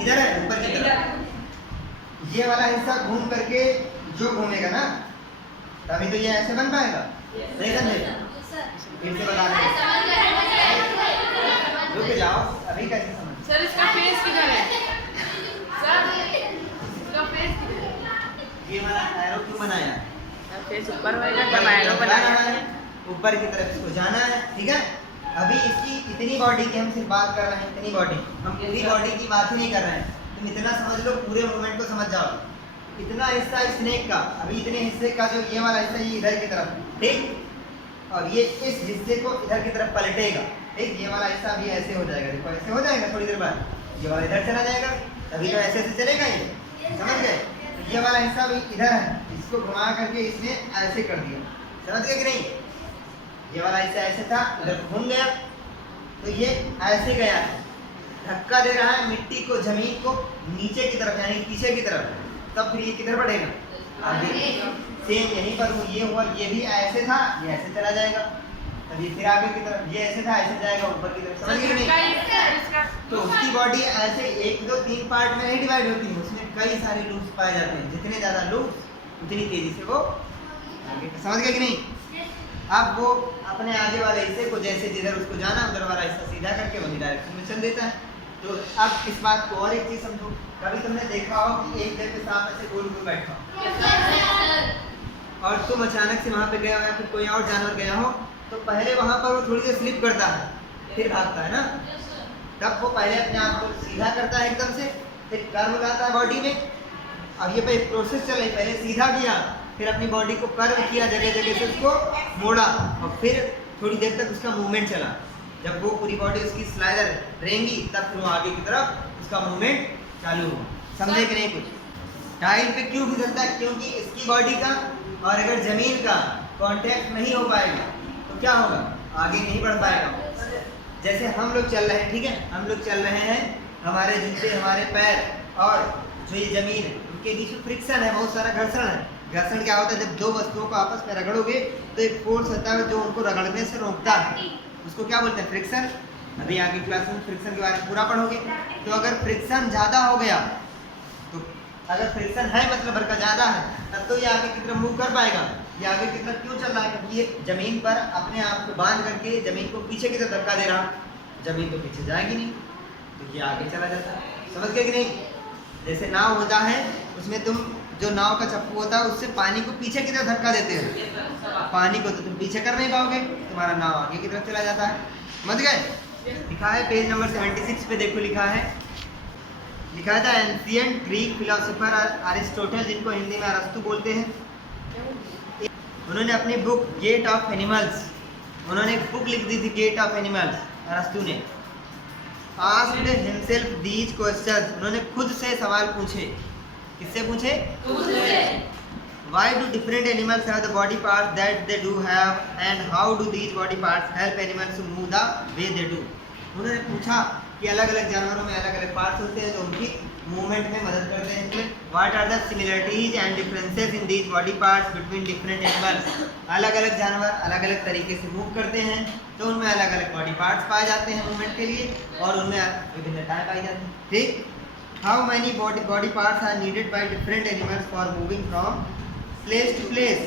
इधर है, ऊपर की तरफ। ये वाला हिस्सा घूम करके जो घूमेगा ना, तभी तो ये ऐसे बन पाएगा। नहीं समझे? फिर से बता रहे हैं, रुक जाओ, अभी कैसे समझ? सर इसका फेस किधर है? सर इसका फेस किधर है? ये वाला एरो क्यों बनाया? फेस ऊपर होएगा जब एरो बनाना है, ऊपर की तरफ इसको जाना है, ठीक है। अभी इसकी इतनी बॉडी की हम सिर्फ बात कर रहे हैं, इतनी बॉडी, हम पूरी बॉडी की बात ही नहीं कर रहे हैं। तुम इतना समझ लो, पूरे मूवमेंट को समझ जाओ। इतना हिस्सा स्नेक का, अभी इतने हिस्से का जो ये वाला हिस्सा, ये इधर की तरफ, ठीक। और ये इस हिस्से को इधर की तरफ पलटेगा, ठीक। ये वाला हिस्सा भी ऐसे हो जाएगा, देखो ऐसे हो जाएगा, थोड़ी देर बाद ये वाला इधर चला जाएगा, तभी तो ऐसे ऐसे चलेगा ये, समझ गए? ये वाला हिस्सा भी इधर है, इसको घुमा करके इसने ऐसे कर दिया, समझ गए कि नहीं? ये वाला हिस्सा ऐसे था, इधर घूम गया, तो ये ऐसे गया है, धक्का दे रहा है मिट्टी को, जमीन को नीचे की तरफ, यानी पीछे की तरफ, तब फिर ये किधर बढ़ेगा? आगे। सेम यहीं पर ये हुआ, ये भी ऐसे था, ये ऐसे चला जाएगा, तब ये फिर आगे की तरफ, ये ऐसे था, ऐसे जाएगा ऊपर की तरफ, समझ गए कि नहीं? तो उसकी बॉडी ऐसे 1, 2, 3 पार्ट में नहीं डिवाइड होती है, उसमें कई सारे लूप्स पाए जाते हैं। जितने ज़्यादा लूप्स उतनी तेजी से वो आगे, समझ गए कि नहीं? अब वो अपने आगे वाले हिस्से को जैसे जिधर उसको जाना, उधर वाला हिस्सा सीधा करके वही डायरेक्शन में चल देता है। तो अब इस बात को और एक चीज़ समझो, कभी तुमने देखा हो कि एक जगह पे सांप ऐसे गोल गोल बैठा हो, और तुम अचानक से वहाँ पे गया हो या फिर कोई और जानवर गया हो, तो पहले वहाँ पर वो थोड़ी देर स्लिप करता है, फिर भागता है ना, तब वो पहले अपने आप को सीधा करता है एकदम से, फिर कर्व लाता है बॉडी में। अब ये पे प्रोसेस चल रही, पहले सीधा किया, फिर अपनी बॉडी को कर्व किया, जगह जगह से उसको मोड़ा, और फिर थोड़ी देर तक उसका मूवमेंट चला। जब वो पूरी बॉडी उसकी स्लाइडर रहेंगी, तब फिर वो आगे की तरफ उसका मूवमेंट चालू होगा। समझे कि नहीं? कुछ टाइल पे क्यों फिसलता है? क्योंकि इसकी बॉडी का और अगर जमीन का कांटेक्ट नहीं हो पाएगा तो क्या होगा? आगे नहीं बढ़ पाएगा। जैसे हम लोग चल रहे हैं, ठीक है, हम लोग चल रहे हैं, हमारे जूते, हमारे पैर और जो ये जमीन है, उनके बीच में फ्रिक्शन है, बहुत सारा घर्षण है। घर्षण क्या होता है? जब दो वस्तुओं को आपस में रगड़ोगे तो एक फोर्स होता है जो उनको रगड़ने से रोकता है, उसको क्या बोलते हैं? फ्रिक्शन। अभी आगे क्लास में फ्रिक्शन के बारे में पूरा पढ़ोगे। तो अगर फ्रिक्शन ज़्यादा हो गया, तो अगर फ्रिक्शन है मतलब भर का ज़्यादा है, तब तो ये आगे की तरफ मूव कर पाएगा। ये आगे की तरफ क्यों चल रहा है? क्योंकि ये जमीन पर अपने आप को बांध करके जमीन को पीछे की तरफ धक्का दे रहा, जमीन तो पीछे जाएगी नहीं, तो ये आगे चला जाता है। समझ गए कि नहीं? जैसे नाव होता है, उसमें तुम जो नाव का चप्पू होता है उससे पानी को पीछे की तरफ धक्का देते हो, पानी को तो तुम पीछे कर नहीं पाओगे, तुम्हारा नाव आगे की तरफ चला जाता है। समझ गए? लिखा है पेज नंबर 76 पे, देखो लिखा है था एंशिएंट ग्रीक फिलोसोफर अरिस्टोटल, जिनको हिंदी में अरस्तु बोलते हैं, उन्होंने अपनी बुक गेट ऑफ एनिमल्स, उन्होंने एक बुक लिख दी थी गेट ऑफ एनिमल्स, अरस्तु ने। आस्क्ड हिमसेल्फ दीज क्वेश्चंस, उन्होंने खुद से सवाल पूछे। किससे पूछे? खुद से। Why do different animals have the body parts that they do have, and how do these body parts help animals to move the way they do? उन्होंने पूछा कि अलग अलग जानवरों में अलग अलग पार्ट्स होते हैं जो उनकी मूवमेंट में मदद करते हैं। What are the similarities and differences in these body parts between different animals? अलग अलग जानवर अलग अलग तरीके से मूव करते हैं तो उनमें अलग अलग बॉडी पार्ट्स पाए जाते हैं मूवमेंट के लिए और उनमें विभिन्नताएं पाई जाती हैं। ठीक, how many body parts are needed by different animals for moving from place to place?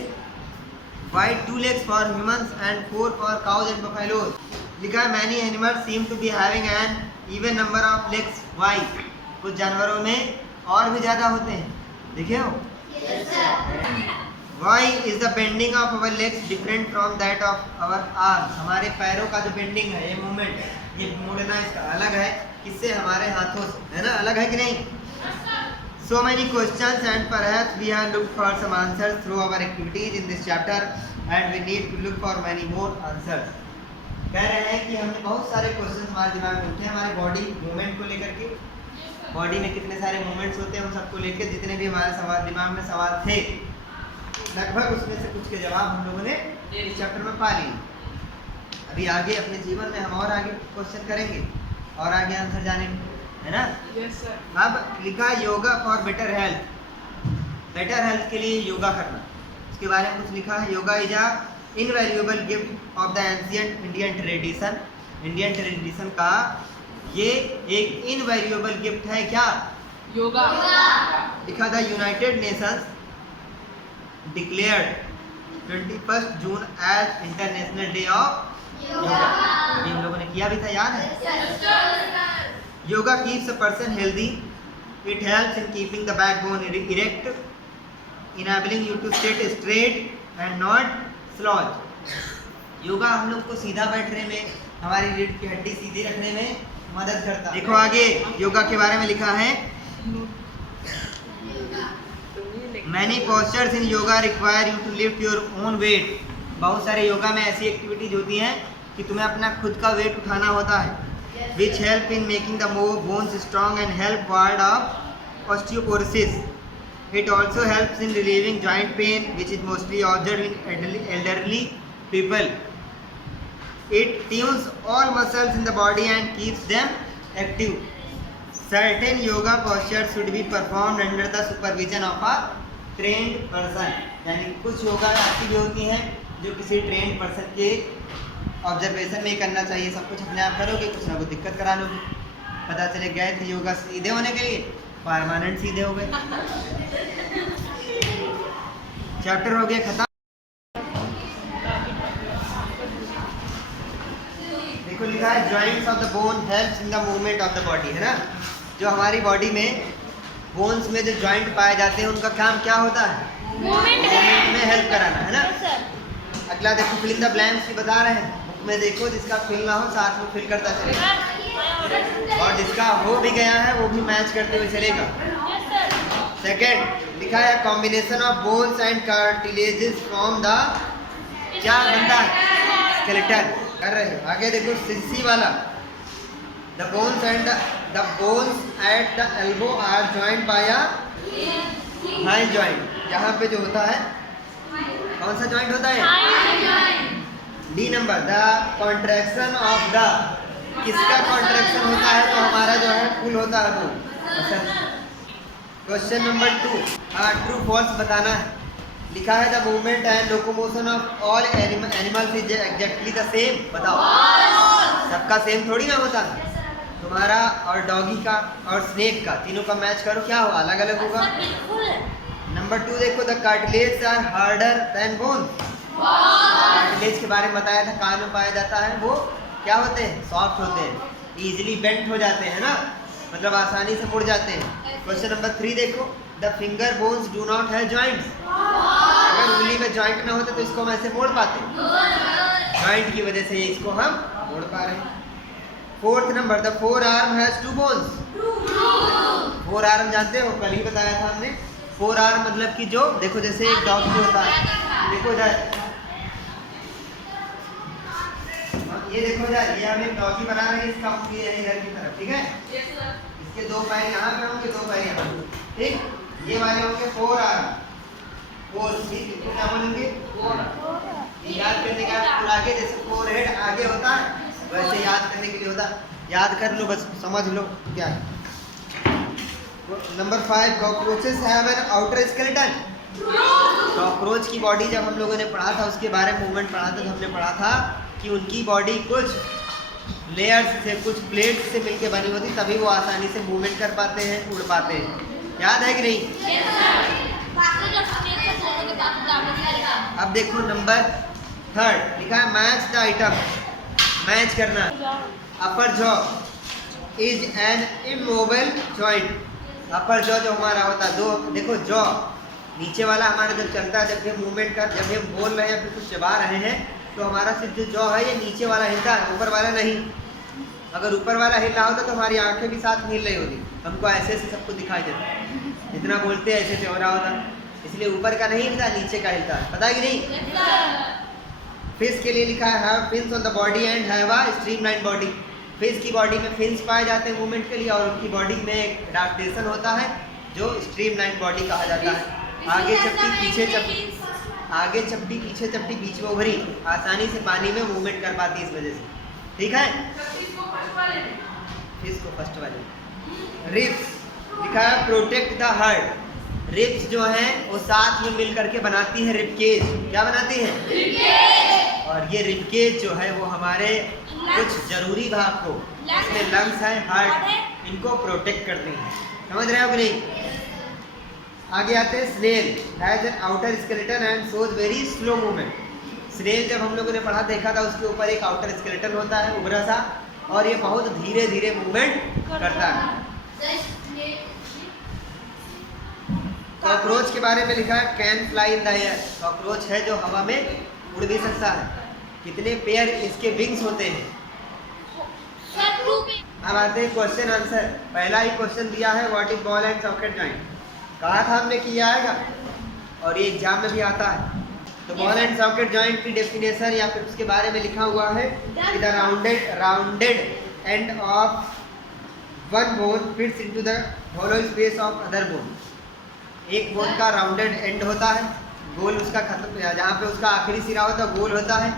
Why 2 legs for humans and 4 for cows and buffaloes? लिखा है many animals seem to be having an even number of legs. Why? कुछ जानवरों में और भी ज़्यादा होते हैं, देखे हो? Yes, sir. Why is the bending of our legs different from that of our arms? हमारे पैरों का जो बेंडिंग है, ये मूवमेंट है, ये मुड़ना इसका अलग है किससे? हमारे हाथों से, है ना? अलग है कि नहीं? So many questions and perhaps we have looked for some answers through our activities in this chapter and we need to look for many more answers. कह रहे हैं कि हमने बहुत सारे क्वेश्चन हमारे दिमाग में उठे हमारे बॉडी मूवमेंट को लेकर के। बॉडी में कितने सारे मूवमेंट्स होते हैं उन सबको लेकर जितने भी हमारे सवाल दिमाग में सवाल थे लगभग उसमें से कुछ के जवाब हम लोगों ने इस चैप्टर में पा लिए। अभी आगे अपने जीवन में हम और आगे क्वेश्चन करेंगे और आगे आंसर जानेंगे, है ना? Yes, sir. अब लिखा yoga for better health, better health के लिए योगा करना, इसके बारे में कुछ लिखा है। Yoga is a invaluable gift of the ancient Indian tradition. Indian tradition का ये एक इनवैल्यूएबल गिफ्ट है। क्या? योगा। लिखा था United Nations declared 21 June as international day of yoga. ये हम लोगों ने किया भी था, याद है? Yoga keeps a person healthy. It helps in keeping the backbone erect, enabling you to sit straight and not slouch. Yoga हम लोग को सीधा बैठने में, हमारी रीढ़ की हड्डी सीधी रखने में मदद करता है। देखो आगे योगा के बारे में लिखा है Many postures in yoga require you to lift your own weight. बहुत सारे योगा में ऐसी एक्टिविटीज होती हैं कि तुम्हें अपना खुद का वेट उठाना होता है, which help in making the bones strong and help ward off osteoporosis. It also helps in relieving joint pain, which is mostly observed in elderly people. It tunes all muscles in the body and keeps them active. Certain yoga postures should be performed under the supervision of a trained person. यानी कुछ योगा ऐसी भी होती हैं जो किसी ट्रेंड पर्सन के ऑब्जर्वेशन में ही करना चाहिए। सब कुछ अपने आप करोगे कुछ ना कुछ दिक्कत करा लोगे। पता चले गए थे योगा सीधे होने के लिए, परमानेंट सीधे हो गए। चैप्टर हो गया खत्म। देखो लिखा है joints of the bone helps in the movement of the body, है ना? जो हमारी बॉडी में बोन्स में जो जॉइंट पाए जाते हैं उनका काम क्या होता है? मूवमेंट में हेल्प कराना, है ना? अगला देखो फिल इन द ब्लैंक्स की बता रहे हैं। बुक में देखो जिसका फिल ना हो साथ में फिल करता चलेगा और जिसका हो भी गया है वो भी मैच करते हुए चलेगा। सेकंड लिखा है combination of bones and cartilages from the, क्या बनता है? स्केलेटन। कर रहे हो आगे देखो सी वाला The bones at the elbow are joined by a high joint. यहाँ पे जो होता है कौन सा जॉइंट होता है? D number the contraction of the, किसका कॉन्ट्रैक्शन होता है? तो हमारा जो है फुल होता है वो। क्वेश्चन नंबर 2 ट्रू फॉल्स बताना है। लिखा है the movement and locomotion of all animals is exactly the same. बताओ सबका सेम थोड़ी ना होता है। तुम्हारा और डॉगी का और स्नेक का तीनों का मैच करो, क्या होगा? अलग अलग होगा। नंबर 2 देखो the cartilage are harder than bones. Cartilage के बारे में बताया था, कान में पाया जाता है, वो क्या होते हैं? सॉफ्ट होते हैं, इजीली बेंट हो जाते हैं ना, मतलब आसानी से मुड़ जाते हैं। क्वेश्चन नंबर 3 देखो the finger bones do not have joints. अगर उंगली में जॉइंट ना होते तो इसको हम ऐसे मोड़ पाते, जॉइंट की वजह से इसको हम मोड़ पा रहे हैं। Fourth number the four arm has 2 bones. Four arm जानते हो, कल ही बताया था हमने। फोर आर्म मतलब कि जो देखो जैसे एक डॉग भी होता है, देखो जाए ये देखो जाए ये हम एक डॉगी बना रहे हैं, इसका मुंह ये इधर की तरफ, ठीक है? इसके 2 पैर यहाँ पे होंगे, 2 पैर यहाँ पे, ठीक? ये वाले होंगे फोर आर्म। फोर, ठीक, इसको क्या बोलेंगे? याद करने का और आगे जैसे फोरहेड आगे होता है वैसे याद करने के लिए होता है। याद कर लो, बस समझ लो क्या है। Number 5, cockroaches have an outer skeleton. Cockroach की बॉडी जब हम लोगों ने पढ़ा था उसके बारे में मूवमेंट पढ़ा था तो हमने पढ़ा था कि उनकी बॉडी कुछ लेयर्स से, कुछ प्लेट्स से मिलके बनी होती, तभी वो आसानी से मूवमेंट कर पाते हैं, उड़ पाते हैं। याद है कि नहीं? अब देखो नंबर 3 लिखा है मैच द आइटम। मैच करना। अपर jaw is an immobile joint. Upper jaw जो हमारा होता है, दो देखो जॉ नीचे वाला हमारा जब चलता है, जब हम मूवमेंट कर, जब हम बोल रहे हैं या फिर कुछ चबा रहे हैं तो हमारा सिर्फ जो जॉ है ये नीचे वाला हिलता है, ऊपर वाला नहीं। अगर ऊपर वाला हिल रहा होता तो हमारी आंखें भी साथ हिल रही होती, हमको ऐसे ऐसे सबको दिखाई देता, जितना बोलते हैं ऐसे ऐसे हो रहा होता। इसलिए ऊपर का नहीं हिलता, नीचे का हिलता है। पता है कि नहीं? फिश के लिए लिखा है have fins on the body and have a streamline body. Fish की बॉडी में फिन्स पाए जाते हैं मूवमेंट के लिए, और उनकी बॉडी में एक एडाप्टेशन होता है जो स्ट्रीमलाइन बॉडी कहा जाता है। आगे चपटी पीछे चपटी, आगे चपटी पीछे चपटी, बीच में उभरी, आसानी से पानी में मूवमेंट कर पाती है इस वजह से। ठीक है, फिश को फर्स्ट वाले। रिब्स लिखा है प्रोटेक्ट द हार्ट। रिब्स जो हैं वो साथ में मिल करके बनाती है रिबकेज। क्या बनाती है? रिबकेज। और ये रिबकेज जो है वो हमारे कुछ जरूरी भाग को, इसमें लंग्स है, हार्ट, इनको प्रोटेक्ट करती हैं। समझ रहे हो कि नहीं? आगे आते हैं snail has an outer skeleton and shows very slow movement. Snail जब हम लोगों ने पढ़ा देखा था उसके ऊपर एक आउटर स्केलेटन होता है उभरा सा, और ये बहुत धीरे धीरे मूवमेंट करता है। कॉकरोच के बारे में लिखा है can fly in the air. Cockroach है जो हवा में उड़ भी सकता है। कितने पेयर इसके विंग्स होते हैं? अब आते हैं क्वेश्चन आंसर। पहला ही क्वेश्चन दिया है what is ball and socket joint. कहा था हमने कि आएगा और ये एग्जाम में भी आता है। तो बॉल एंड सॉकेट जॉइंट की डेफिनेशन या फिर उसके बारे में लिखा हुआ है कि the rounded end of one bone fits into the hollow space of other bone. एक बोन का राउंडेड एंड होता है, गोल उसका खत्म, जहाँ पे उसका आखिरी सिरा होता है गोल होता है,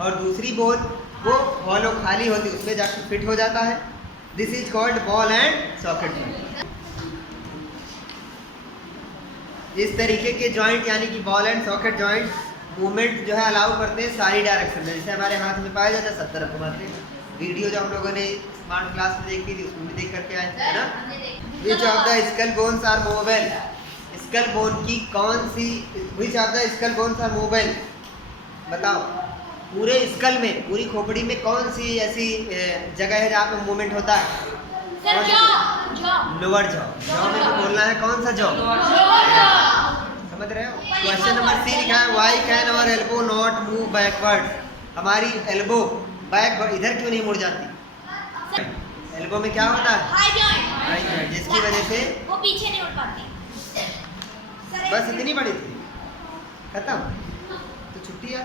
और दूसरी बोन वो हॉलो खाली होती है, उसमें जाकर फिट हो जाता है। This is called ball and socket joint. इस तरीके के जॉइंट यानी कि ball and socket joint movement जो है अलाउ करते हैं सारी डायरेक्शन में। जैसे हमारे हाथ में पाया जाता है 70 तरफ घुमाते हैं। वीडियो जो हम लोगों ने स्मार्ट क्लास में देखी थी उसमें भी देख करके आए थे ना। Which of the skull bones are movable. Skull bone की कौन सी, which of the skull bones are movable, बताओ। पूरे स्कल में, पूरी खोपड़ी में कौन सी ऐसी जगह है जहाँ पे मूवमेंट होता है? Lower jaw. जॉ में तो बोलना है कौन सा जॉ? समझ रहे हो? क्वेश्चन नंबर सी लिखा है why can our elbow not move backward. हमारी एल्बो बैकवर्ड इधर क्यों नहीं मुड़ जाती? एल्बो में क्या होता है? हाई जॉइंट, जिसकी वजह से वो पीछे नहीं उड़ पाती। बस इतनी बड़ी थी, खत्म। तो छुट्टी है।